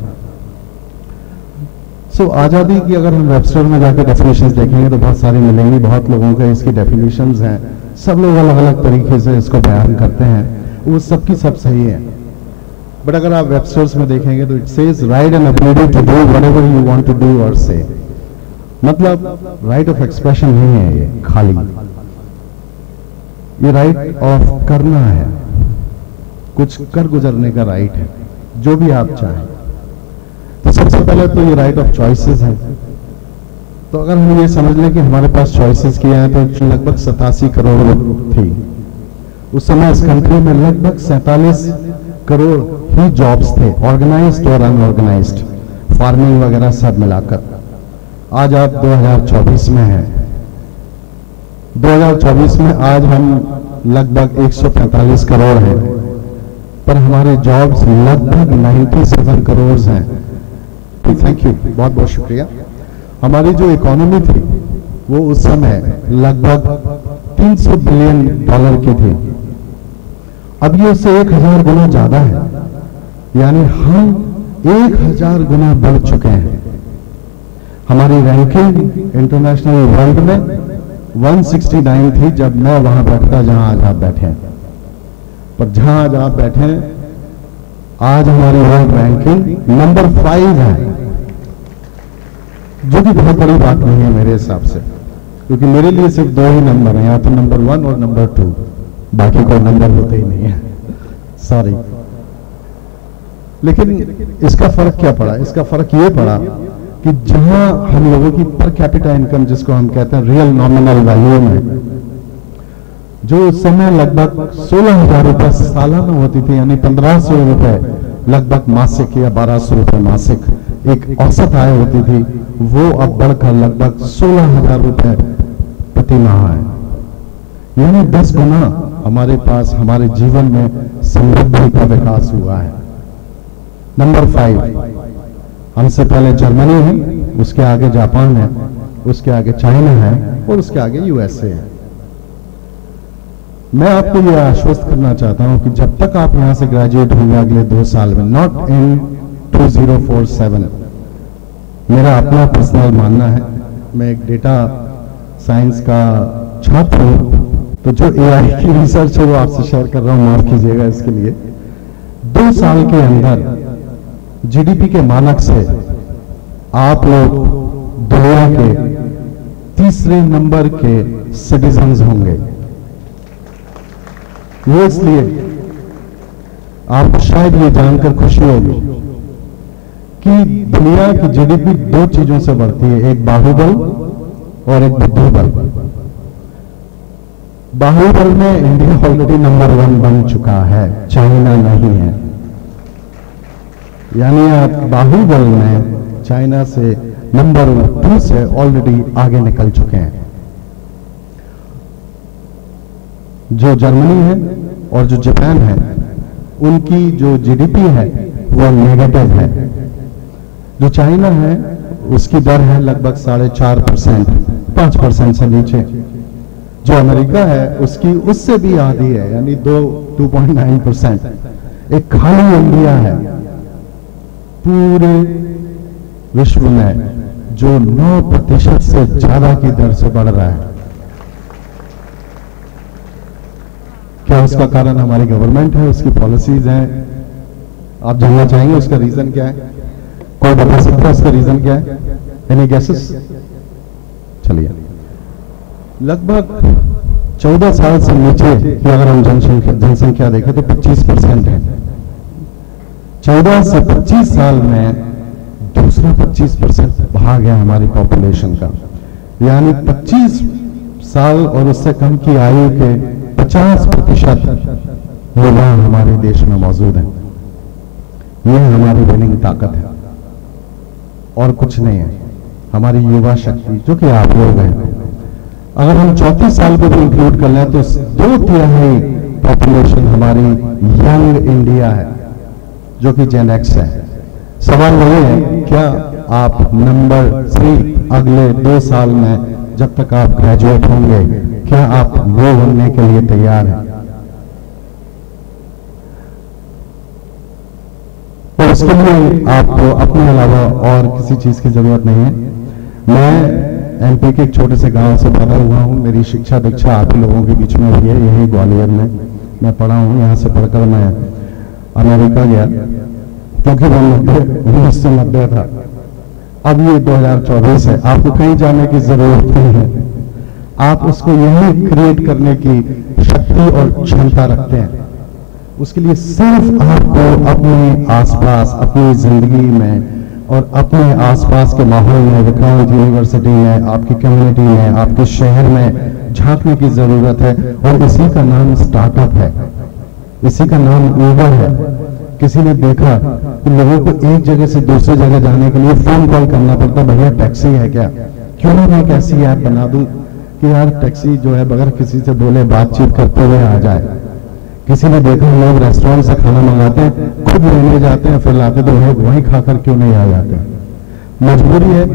सो आज़ादी की अगर हम वेबस्टर में जाकर डेफिनेशंस देखेंगे तो बहुत सारी मिलेंगी, बहुत लोगों के इसकी डेफिनेशंस हैं, सब लोग अलग अलग तरीके से इसको बयान करते हैं, वो सबकी सब सही है। बट अगर आप वेबस्टर्स में देखेंगे तो it says right and ability to do whatever you want to do और से, मतलब राइट ऑफ एक्सप्रेशन नहीं है ये खाली, ये राइट ऑफ करना है, कुछ कर गुजरने का राइट है, जो भी आप चाहें। तो सबसे पहले तो ये राइट ऑफ चॉइसेस है। तो अगर हम ये समझ लें कि हमारे पास चॉइसेस किए हैं, तो लगभग 87 करोड़ थी उस समय इस कंट्री में, लगभग 47 करोड़ ही जॉब्स थे, ऑर्गेनाइज्ड और अनऑर्गेनाइज्ड, फार्मिंग वगैरह सब मिलाकर। आज आप 2024 में हैं, 2024 में आज हम लगभग 145 करोड़ हैं, पर हमारे जॉब्स लगभग 97 करोड़ हैं। थैंक यू, बहुत बहुत शुक्रिया। हमारी जो इकोनॉमी थी वो उस समय लगभग 300 बिलियन डॉलर की थी, अब ये उससे 1000 गुना ज्यादा है, यानी हम 1000 गुना बढ़ चुके हैं। हमारी रैंकिंग इंटरनेशनल वर्ल्ड में 169 थी जब मैं वहां बैठता जहां आज आप बैठे हैं, पर जहां आज आप बैठे हैं आज हमारी वर्ल्ड रैंकिंग नंबर 5 है, जो कि बहुत बड़ी बात नहीं है मेरे हिसाब से, क्योंकि मेरे लिए सिर्फ 2 ही नंबर हैं, या तो नंबर 1 और नंबर 2, बाकी कोई नंबर होते ही नहीं है, सॉरी। लेकिन इसका फर्क क्या पड़ा? इसका फर्क ये पड़ा कि जहां हम लोगों की पर कैपिटा इनकम, जिसको हम कहते हैं रियल नॉमिनल वैल्यू में, जो उस समय लगभग 16,000 रुपए सालाना होती थी, यानी 1500 रुपए लगभग मासिक या 1200 रुपए मासिक एक औसत आय होती थी, वो अब बढ़कर लगभग 16,000 रुपए प्रति माह है, यानी 10 गुना हमारे पास हमारे जीवन में समृद्धि का विकास हुआ है। नंबर 5, हमसे पहले जर्मनी है, उसके आगे जापान है, उसके आगे चाइना है और उसके आगे यूएसए है। मैं आपको यह आश्वस्त करना चाहता हूं कि जब तक आप यहां से ग्रेजुएट होंगे अगले 2 साल में, नॉट इन 2047, मेरा अपना पर्सनल मानना है, मैं एक डेटा साइंस का छात्र हूँ, तो जो एआई की रिसर्च है वो आपसे शेयर कर रहा हूँ, माफ कीजिएगा इसके लिए। 2 साल के अंदर जीडीपी के मानक से आप लोग दुनिया के 3रे नंबर के सिटीजन्स होंगे। वो इसलिए आपको शायद ये जानकर खुशी होगी कि दुनिया की जीडीपी 2 चीजों से बढ़ती है, एक बाहुबल और एक बुद्धिबल। बाहुबल में इंडिया ऑलरेडी नंबर 1 बन चुका है, चाइना नहीं है। यानी आप बाहुबल में चाइना से नंबर 2 से ऑलरेडी आगे निकल चुके हैं। जो जर्मनी है और जो जापान है, उनकी जो जीडीपी है वो नेगेटिव है। जो चाइना है उसकी दर है लगभग 4.5%, 5% से नीचे। जो अमेरिका है उसकी उससे भी आधी है, यानी 2.9%। एक खाली इंडिया है पूरे विश्व में जो 9% से ज्यादा की दर से बढ़ रहा है। क्या उसका कारण हमारी गवर्नमेंट है, उसकी पॉलिसीज हैं? आप जानना चाहेंगे उसका रीजन क्या है? कोई बता सकता है उसका रीजन क्या है? Any guesses? चलिए, लगभग 14 साल से नीचे की अगर हम जनसंख्या देखें तो 25% है। 14 से 25 साल में दूसरा 25% भाग है हमारी पॉपुलेशन का, यानी 25 साल और उससे कम की आयु के 50% युवा हमारे देश में मौजूद हैं। यह हमारी विनिंग ताकत है और कुछ नहीं है, हमारी युवा शक्ति जो कि आप लोग हैं। अगर हम 34 साल को भी इंक्लूड कर लें तो 2/3 पॉपुलेशन हमारी यंग इंडिया है, जो कि जेन एक्स है। सवाल यही है, क्या आप नंबर 3 अगले 2 साल में जब तक आप ग्रेजुएट होंगे, क्या आप वो बनने के लिए तैयार हैं? तो उसके लिए आपको अपने अलावा और किसी चीज की जरूरत नहीं है। मैं एमपी के एक छोटे से गांव से पैदा हुआ हूं। मेरी शिक्षा दीक्षा आप ही लोगों के बीच में हुई है, यही ग्वालियर में मैं पढ़ा हूं। यहां से पढ़कर मैं अमेरिका गया, क्योंकि वो 1990 था। अब ये 2024 है, आपको कहीं जाने की जरूरत नहीं है। आप उसको यही क्रिएट करने की शक्ति और क्षमता रखते हैं। उसके लिए सिर्फ आपको अपने आसपास, अपनी जिंदगी में और अपने आसपास के माहौल में, विक्रांत यूनिवर्सिटी में, आपकी कम्युनिटी में, आपके शहर में झांकने की जरूरत है। और इसी का नाम स्टार्टअप है, इसी का नाम ऊबर है। किसी ने देखा कि लोगों को एक जगह से दूसरी जगह जाने के लिए फोन कॉल करना पड़ता, भैया टैक्सी है क्या? क्यों ना मैं एक ऐसी ऐप बना दूं कि यार टैक्सी जो है बगैर किसी से बोले बातचीत करते हुए आ जाए। किसी ने देखा लोग रेस्टोरेंट से खाना मंगाते हैं, खुद लेने जाते हैं, फिर लाते तो वहीं खाकर क्यों नहीं आ जाते? मजबूरी है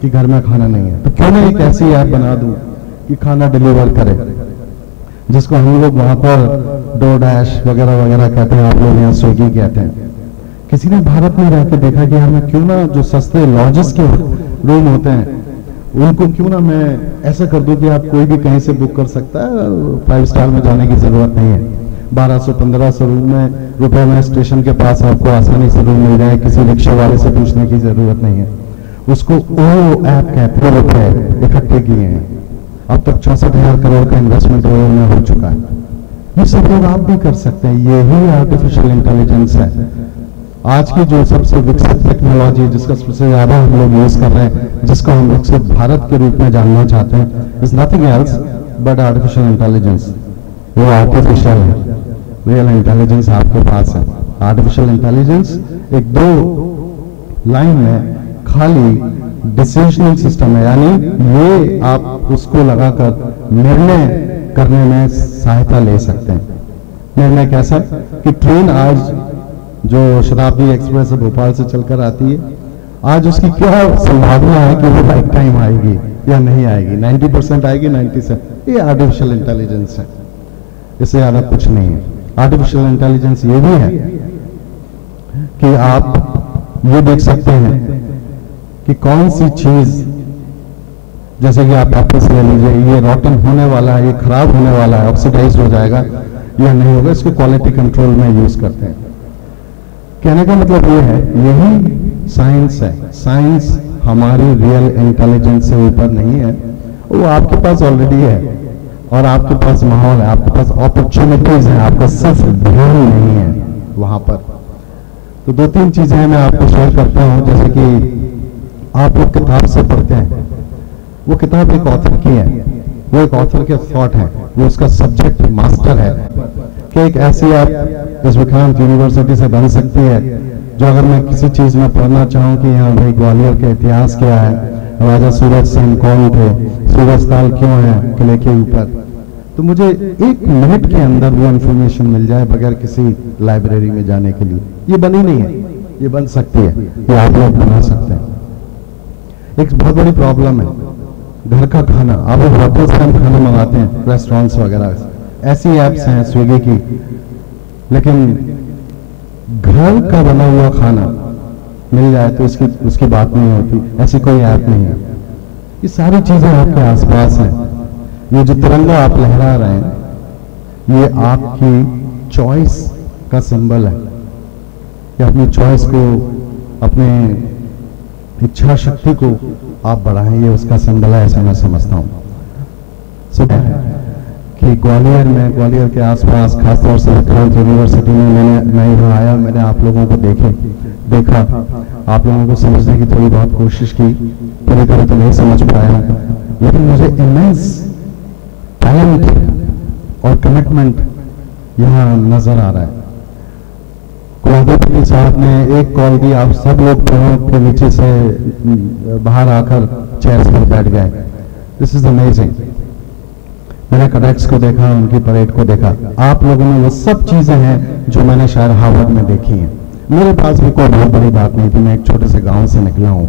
कि घर में खाना नहीं है, तो क्यों ना एक ऐसी ऐप बना दूं कि खाना डिलीवर करे, जिसको हम लोग वहां पर डोरडैश वगैरह वगैरह कहते हैं, आप लोग यहाँ स्विगी कहते हैं। किसी ने भारत में रह के देखा कि हमें क्यों ना जो सस्ते लॉजेस के रूम होते हैं उनको क्यों ना मैं ऐसा कर दूं कि आप कोई भी कहीं से बुक कर सकता है, 5 स्टार में जाने की जरूरत नहीं है। 1200-1500 रुपए में स्टेशन के पास आपको आसानी से रूम मिल जाए, किसी रिक्शा वाले से पूछने की जरूरत नहीं है। उसको ओ ऐप कहते रुपए इकट्ठे किए हैं। अब तक 64,000 करोड़ का इन्वेस्टमेंट ओवर में हो चुका है। ये सब लोग आप भी कर सकते हैं, यही आर्टिफिशियल इंटेलिजेंस है। आज की जो सबसे विकसित टेक्नोलॉजी, जिसका सबसे ज्यादा हम लोग यूज कर रहे हैं, जिसको हम विकसित भारत के रूप में जानना चाहते हैं, is nothing else but artificial intelligence. वो आर्टिफिशियल है, रियल इंटेलिजेंस आपके पास है। आर्टिफिशियल इंटेलिजेंस एक 2 लाइन में खाली डिसीजनिंग सिस्टम है, यानी ये आप उसको लगाकर निर्णय करने में सहायता ले सकते हैं। निर्णय कैसा कि ट्रेन आज जो शताब्दी एक्सप्रेस भोपाल से चलकर आती है, आज उसकी क्या संभावना है कि वो राइट टाइम आएगी या नहीं आएगी? 90% आएगी, 90%। ये आर्टिफिशियल इंटेलिजेंस है, इससे ज्यादा कुछ नहीं है। आर्टिफिशियल इंटेलिजेंस ये भी है कि आप ये देख सकते हैं कि कौन सी चीज जैसे कि आप वापस ले लीजिए, ये रॉटन होने वाला है, ये खराब होने वाला है, ऑक्सीडाइज हो जाएगा या नहीं होगा, इसको क्वालिटी कंट्रोल में यूज करते हैं। कहने का मतलब ये है, यही साइंस है। साइंस हमारी रियल इंटेलिजेंस से ऊपर नहीं है, वो आपके पास ऑलरेडी है और आपके पास माहौल है, आपके पास अपॉर्चुनिटीज हैं, आपका सिर्फ ध्यान नहीं है वहां पर। तो 2-3 चीजें मैं आपको शेयर करता हूं। जैसे कि आप लोग किताब से पढ़ते हैं, वो किताब एक ऑथर की है, वो एक ऑथर के थॉट है, वो उसका सब्जेक्ट मास्टर है कि एक ऐसी ऐप इस विक्रांत यूनिवर्सिटी से बन सकती है जो अगर मैं किसी चीज में पढ़ना चाहूँ कि हाँ भाई ग्वालियर के इतिहास क्या है, राजा सूरज सेन कौन थे, सूरज ताल क्यों है किले के ऊपर, तो मुझे 1 मिनट के अंदर वो इंफॉर्मेशन मिल जाए बगैर किसी लाइब्रेरी में जाने के लिए। ये बनी नहीं है, ये बन सकती है, ये आप लोग बना सकते हैं। एक बहुत बड़ी प्रॉब्लम है घर का खाना। आप होटल से हम खाना मंगाते हैं, रेस्टोरेंट्स वगैरह, ऐसी ऐप्स हैं स्विगी की, लेकिन घर का बना हुआ खाना मिल जाए तो उसकी बात नहीं होती, ऐसी कोई ऐप नहीं है। ये सारी चीजें आपके आसपास हैं। ये जो तिरंगा आप लहरा रहे हैं, ये आपकी चॉइस का सिंबल है कि अपनी चॉइस को, अपने इच्छा शक्ति को आप बढ़ाएं, ये उसका सिंबल है, ऐसा मैं समझता हूँ। कि ग्वालियर में, ग्वालियर के आसपास, खासतौर से विक्रांत यूनिवर्सिटी में मैं यहाँ आया, मैंने आप लोगों को देखा, आप लोगों को समझने की थोड़ी बहुत कोशिश की, पूरी तरह तो नहीं समझ पाया, लेकिन मुझे इमेंस टैलेंट और कमिटमेंट यहाँ नजर आ रहा है। कुलाधिपति साहब ने एक कॉल दी, आप सब लोग पेड़ों के नीचे से बाहर आकर चेयर्स पर बैठ गए। This is amazing. मैंने कैडेट्स को देखा, उनकी परेड को देखा। आप लोगों में वो सब चीजें हैं जो मैंने शायद हार्वर्ड में देखी हैं। मेरे पास भी कोई बहुत बड़ी बात नहीं थी, मैं एक छोटे से गांव से निकला हूं,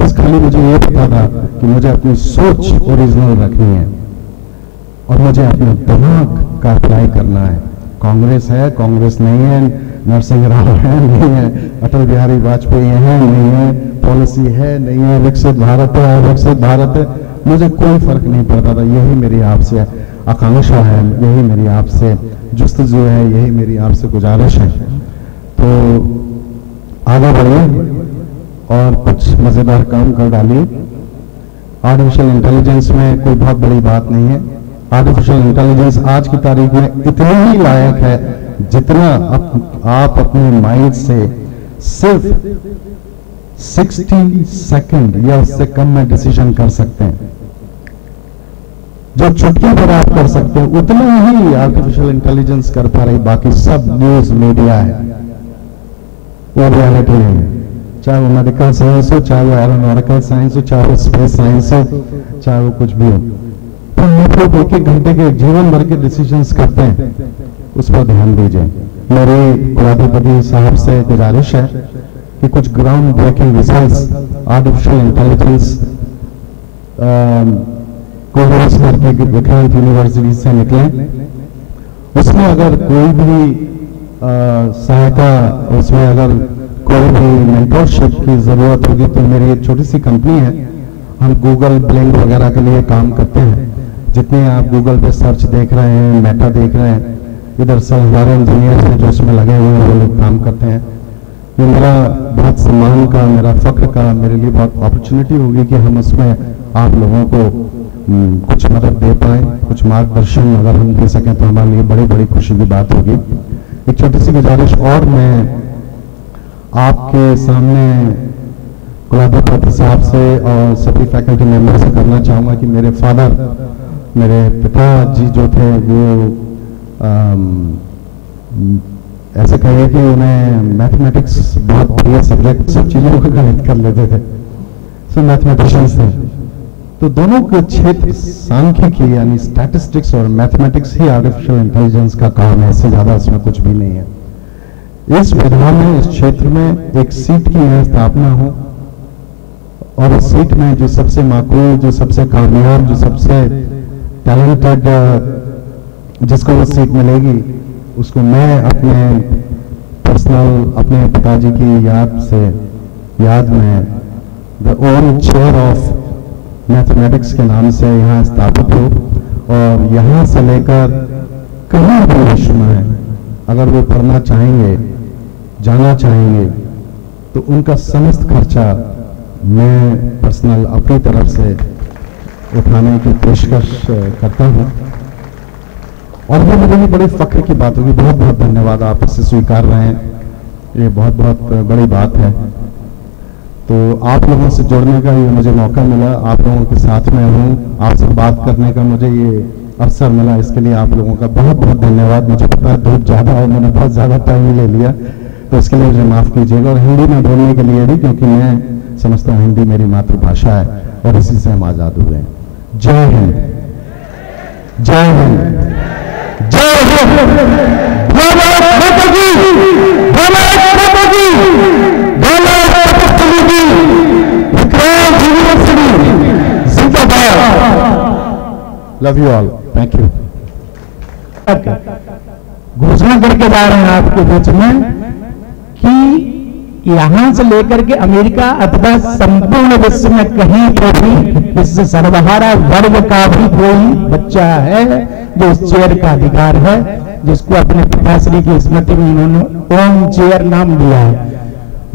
बस खाली मुझे ये पता था कि मुझे अपनी सोच ओरिजिनल रखनी है और मुझे अपने दिमाग का अप्लाई करना है। कांग्रेस है, कांग्रेस नहीं है, नरसिंह राव है, नहीं है, अटल बिहारी वाजपेयी है, नहीं है, पॉलिसी है, नहीं है, विकसित भारत है, विकसित भारत है, मुझे कोई फर्क नहीं पड़ता था। यही मेरी आपसे आकांक्षा है, यही मेरी आपसे जुस्तजू है, यही मेरी आपसे गुजारिश है। तो आगे बढ़िए और कुछ मजेदार काम कर डालिए। आर्टिफिशियल इंटेलिजेंस में कोई बहुत बड़ी बात नहीं है। आर्टिफिशियल इंटेलिजेंस आज की तारीख में इतना ही लायक है जितना आप अपने माइंड से सिर्फ 60 सेकंड या उससे कम में डिसीजन कर सकते हैं। जो चुटकी पर आप कर सकते हैं उतना ही आर्टिफिशियल इंटेलिजेंस कर पा रही। बाकी सब न्यूज मीडिया है, वो रियलिटी नहीं है। चाहे वो मेडिकल साइंस हो, चाहे वो एरोनॉटिकल साइंस हो, चाहे वो स्पेस साइंस हो, चाहे वो कुछ भी हो, तो आप लोग 1-1 घंटे के जीवन भर के डिसीजंस करते हैं, उस पर ध्यान दीजिए। मेरी कुलाधिपति साहब से गुजारिश है कि कुछ ground breaking research artificial intelligence course करके विक्रांत यूनिवर्सिटी से निकले, उसमें अगर कोई भी सहायता, उसमें अगर कोई भी मेंटरशिप की जरूरत होगी तो मेरी एक छोटी सी कंपनी है, हम गूगल ब्लिंक वगैरह के लिए काम करते हैं। जितने आप गूगल पे सर्च देख रहे हैं, मेटा देख रहे हैं, इधर सब हमारे इंजीनियर्स हैं जो उसमें लगे हुए हैं, वो लोग काम करते हैं। ये मेरा बहुत सम्मान का, मेरा फख्र का, मेरे लिए बहुत अपॉर्चुनिटी होगी कि हम उसमें आप लोगों को कुछ मदद दे पाए, कुछ मार्गदर्शन अगर हम दे सकें तो हमारे लिए बड़ी बड़ी खुशी की बात होगी। एक छोटी सी गुजारिश और मैं आपके सामने कुलाधिपति साहब से और सभी फैकल्टी मेंबर से करना चाहूँगा कि मेरे फादर, मेरे पिताजी जो थे वो ऐसे कहिए कि उन्हें मैथमेटिक्स बहुत बढ़िया सब्जेक्ट, सब चीज़ों को गणित कर लेते थे, सो मैथमेटिशियंस थे। तो दोनों के क्षेत्र सांख्यिकी यानी स्टैटिस्टिक्स और मैथमेटिक्स ही आर्टिफिशियल इंटेलिजेंस का काम है, इससे ज़्यादा उसमें कुछ भी नहीं है। इस विधा में, इस क्षेत्र में एक सीट की यह स्थापना हो और इस सीट में जो सबसे माकूल, जो सबसे कामयाब, जो सबसे टैलेंटेड, जिसको वो सीट मिलेगी, उसको मैं अपने पर्सनल, अपने पिताजी की याद में the own chair of mathematics के नाम से यहाँ स्थापित हो और यहाँ से लेकर कहीं भी विश्व में अगर वो पढ़ना चाहेंगे, जाना चाहेंगे, तो उनका समस्त खर्चा मैं पर्सनल अपनी तरफ से उठाने की पेशकश करता हूँ। और ये मेरे लिए बड़े फख्र की बात होगी। बहुत बहुत धन्यवाद, आप इसे स्वीकार रहे हैं, ये बहुत बहुत बड़ी बात है। तो आप लोगों से जुड़ने का ये मुझे मौका मिला, आप लोगों के साथ में हूँ, आपसे बात करने का मुझे ये अवसर मिला, इसके लिए आप लोगों का बहुत बहुत धन्यवाद। मुझे पता है धूप ज़्यादा है, मैंने बहुत ज़्यादा टाइम ले लिया, तो इसके लिए मुझे माफ़ कीजिएगा। और हिंदी में बोलने के लिए भी, क्योंकि मैं समझता हूँ हिंदी मेरी मातृभाषा है और इसी से हम आज़ाद हुए हैं। जय हिंद, जय हिंद, जय हिंद। भारत माता की, भारत माता की, भारत यूनिवर्सिटी जिंदाबाद। Love you all, thank you. घोषणा करके जा रहे हैं आपके बीच में कि यहां से लेकर के अमेरिका अथवा संपूर्ण विश्व में कहीं पर भी इस सर्वहारा वर्ग का भी कोई बच्चा है जो इस चेयर का अधिकार है, जिसको अपने पिताश्री की स्मृति में उन्होंने ओम चेयर नाम दिया है।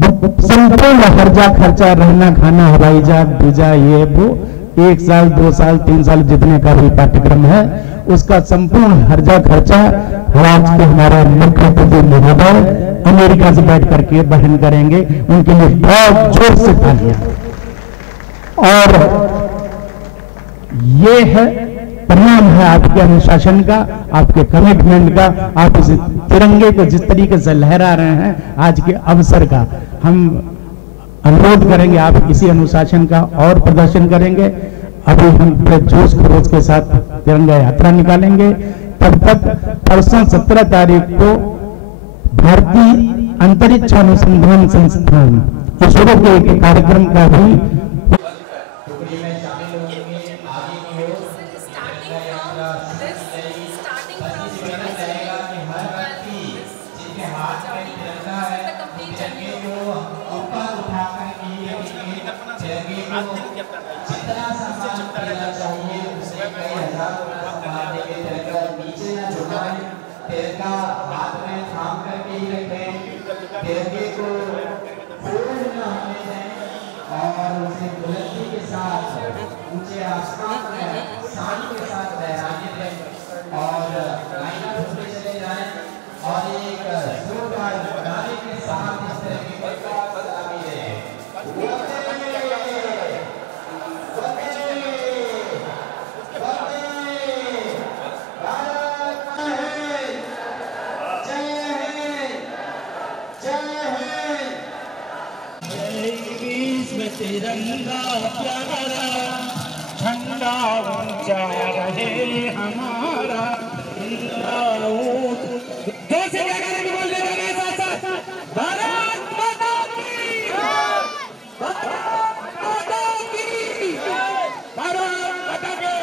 संपूर्ण हर्जा खर्चा, रहना खाना, हवाई जहाज, वीजा, ये वो 1 साल 2 साल 3 साल जितने का भी पाठ्यक्रम है उसका संपूर्ण हर्जा खर्चा आज के हमारे मुख्यमंत्री महोदय अमेरिका से बैठ करके वहन करेंगे। उनके लिए बहुत जोर से तालियां। और ये है परिणाम है आपके अनुशासन का, आपके कमिटमेंट का, आप इस तिरंगे को जिस तरीके से लहरा रहे हैं आज के अवसर का। हम अनुरोध करेंगे आप इसी अनुशासन का और प्रदर्शन करेंगे। अभी हम पूरे जोश खरोश के साथ तिरंगा यात्रा निकालेंगे। तब तक परसों 17 तारीख को भारतीय अंतरिक्ष अनुसंधान संस्थान इसरो के एक कार्यक्रम का भी तिरंगे को फोड़ना हमें है और उसे बुलंदी के साथ ऊंचे आसमान में शान के साथ लहराने दें और लाइनें होते चले जाएं और एक जोरदार नारे के साथ इस तिरंगे को सलामी दें। तिरंगा प्यारा झंडा ऊंचा रहे हमारा, कैसे क्या करेंगे बोलने लगे साथ भारत माता की, भारत माता की, भारत माता की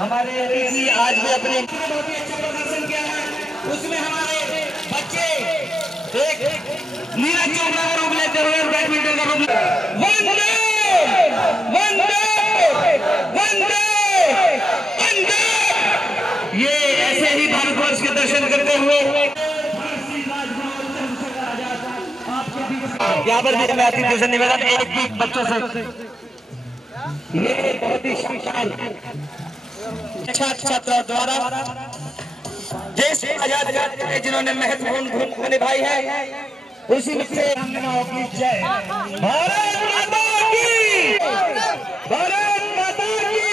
हमारे ऋषि आज भी अपने बहुत ही अच्छा प्रदर्शन किया है। उसमें हमारे बच्चे एक नीरज चोपड़ा वंदे वंदे वंदे वंदे। ये ऐसे ही भारतवर्ष के दर्शन करते हुए यहाँ पर भी मैं अतिथि से निवेदन, एक भी बच्चों से ये बहुत ही शानदार छात्रों द्वारा देश आजाद करने में जिन्होंने महत्वपूर्ण भूमिका निभाई है, उसी में से जय भारत माता की, भारत माता की,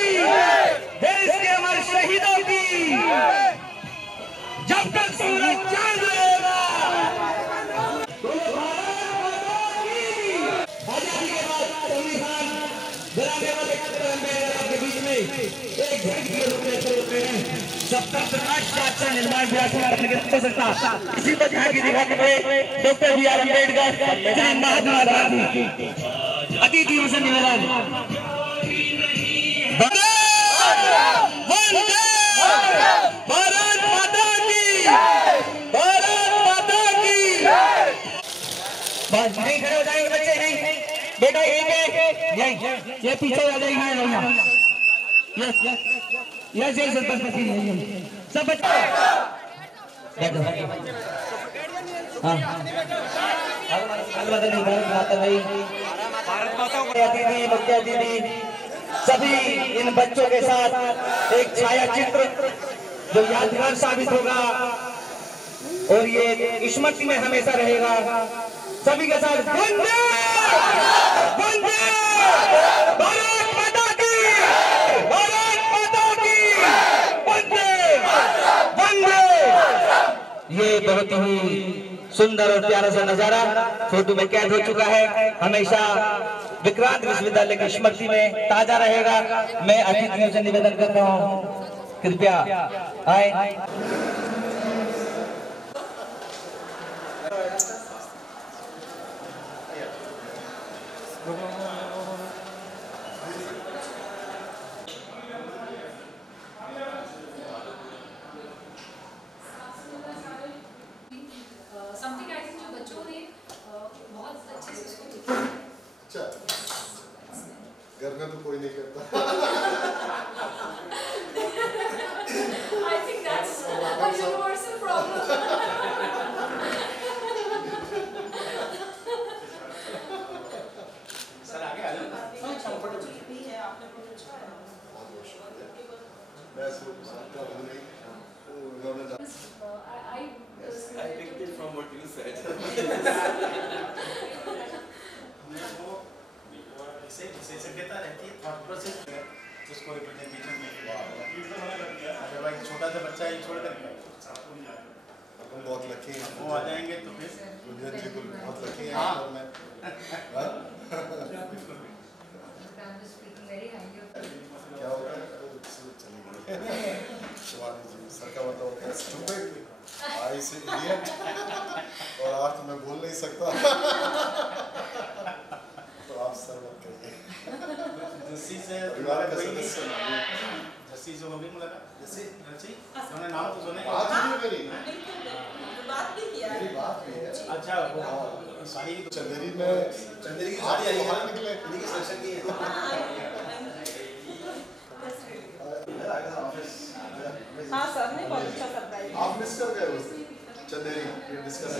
देश के हमारे शहीदों की। जब तक सूरज चांद रहेगा के बीच में एक सबका प्रकाश का निर्माण हो सकता। इसी पर ध्यान की दिखाते हुए doctor B are Ambedkar, Mahatma Gandhi अतिथियों से निवेदन। भारत माता की, भारत माता की। बस नहीं खड़े हो जाएंगे बच्चे, नहीं बेटा एक ये पीछे आ जाएंगे। यस यस यस यस बस बस सब बच्चे बैठो। हाँ भारत माता भाई, भारत माता को अतिथि मुख्य अतिथि सभी इन बच्चों के साथ एक छाया चित्र जो यादगार साबित होगा और ये स्मृति में हमेशा रहेगा। सभी के साथ वंदे वंदे भारत माता की, भारत माता की, वंदे वंदे। ये बहुत ही सुंदर और प्यारा सा नजारा फोटो में कैद हो चुका है, हमेशा विक्रांत विश्वविद्यालय की स्मृति में ताजा रहेगा। मैं अतिथियों से निवेदन कर रहा हूँ, कृपया आए। समथिंग आई थिंक जो बच्चों ने बहुत अच्छे से उसको लिखा। अच्छा, घर में तो कोई नहीं करता। I think that's a universal problem. Sir आगे आ जाओ। मैं सबका हूँ नहीं, उन्होंने I picked it from what you said. कहता रहती है थॉट प्रोसेस उसको रिप्रेजेंटेशन में अगर भाई छोटा सा बच्चा ही छोड़ कर अपन बहुत लकी हैं, वो आ जाएंगे तो फिर गुंजन जी को बहुत लकी हैं। हाँ। और मैं क्या होता है चली गई शिवानी जी, सर का मतलब होता है स्टूपिड, आई से इडियट, और आज तो मैं बोल नहीं सकता। तो आप सर मत करिए। जस्सी से परिवार का सदस्य जस्सी से वो भी मुलाकात, जस्सी जस्सी उन्होंने नाम तो सुने, बात नहीं मेरी, बात नहीं किया, मेरी बात नहीं है। अच्छा वो साड़ी चंदेरी में चंदेरी की साड़ी आई है, निकले इन्हीं की सेक्शन की है। हाँ सर ने बहुत अच्छा सरप्राइज। आप मिस कर गए उस चंदेरी डिस्कस।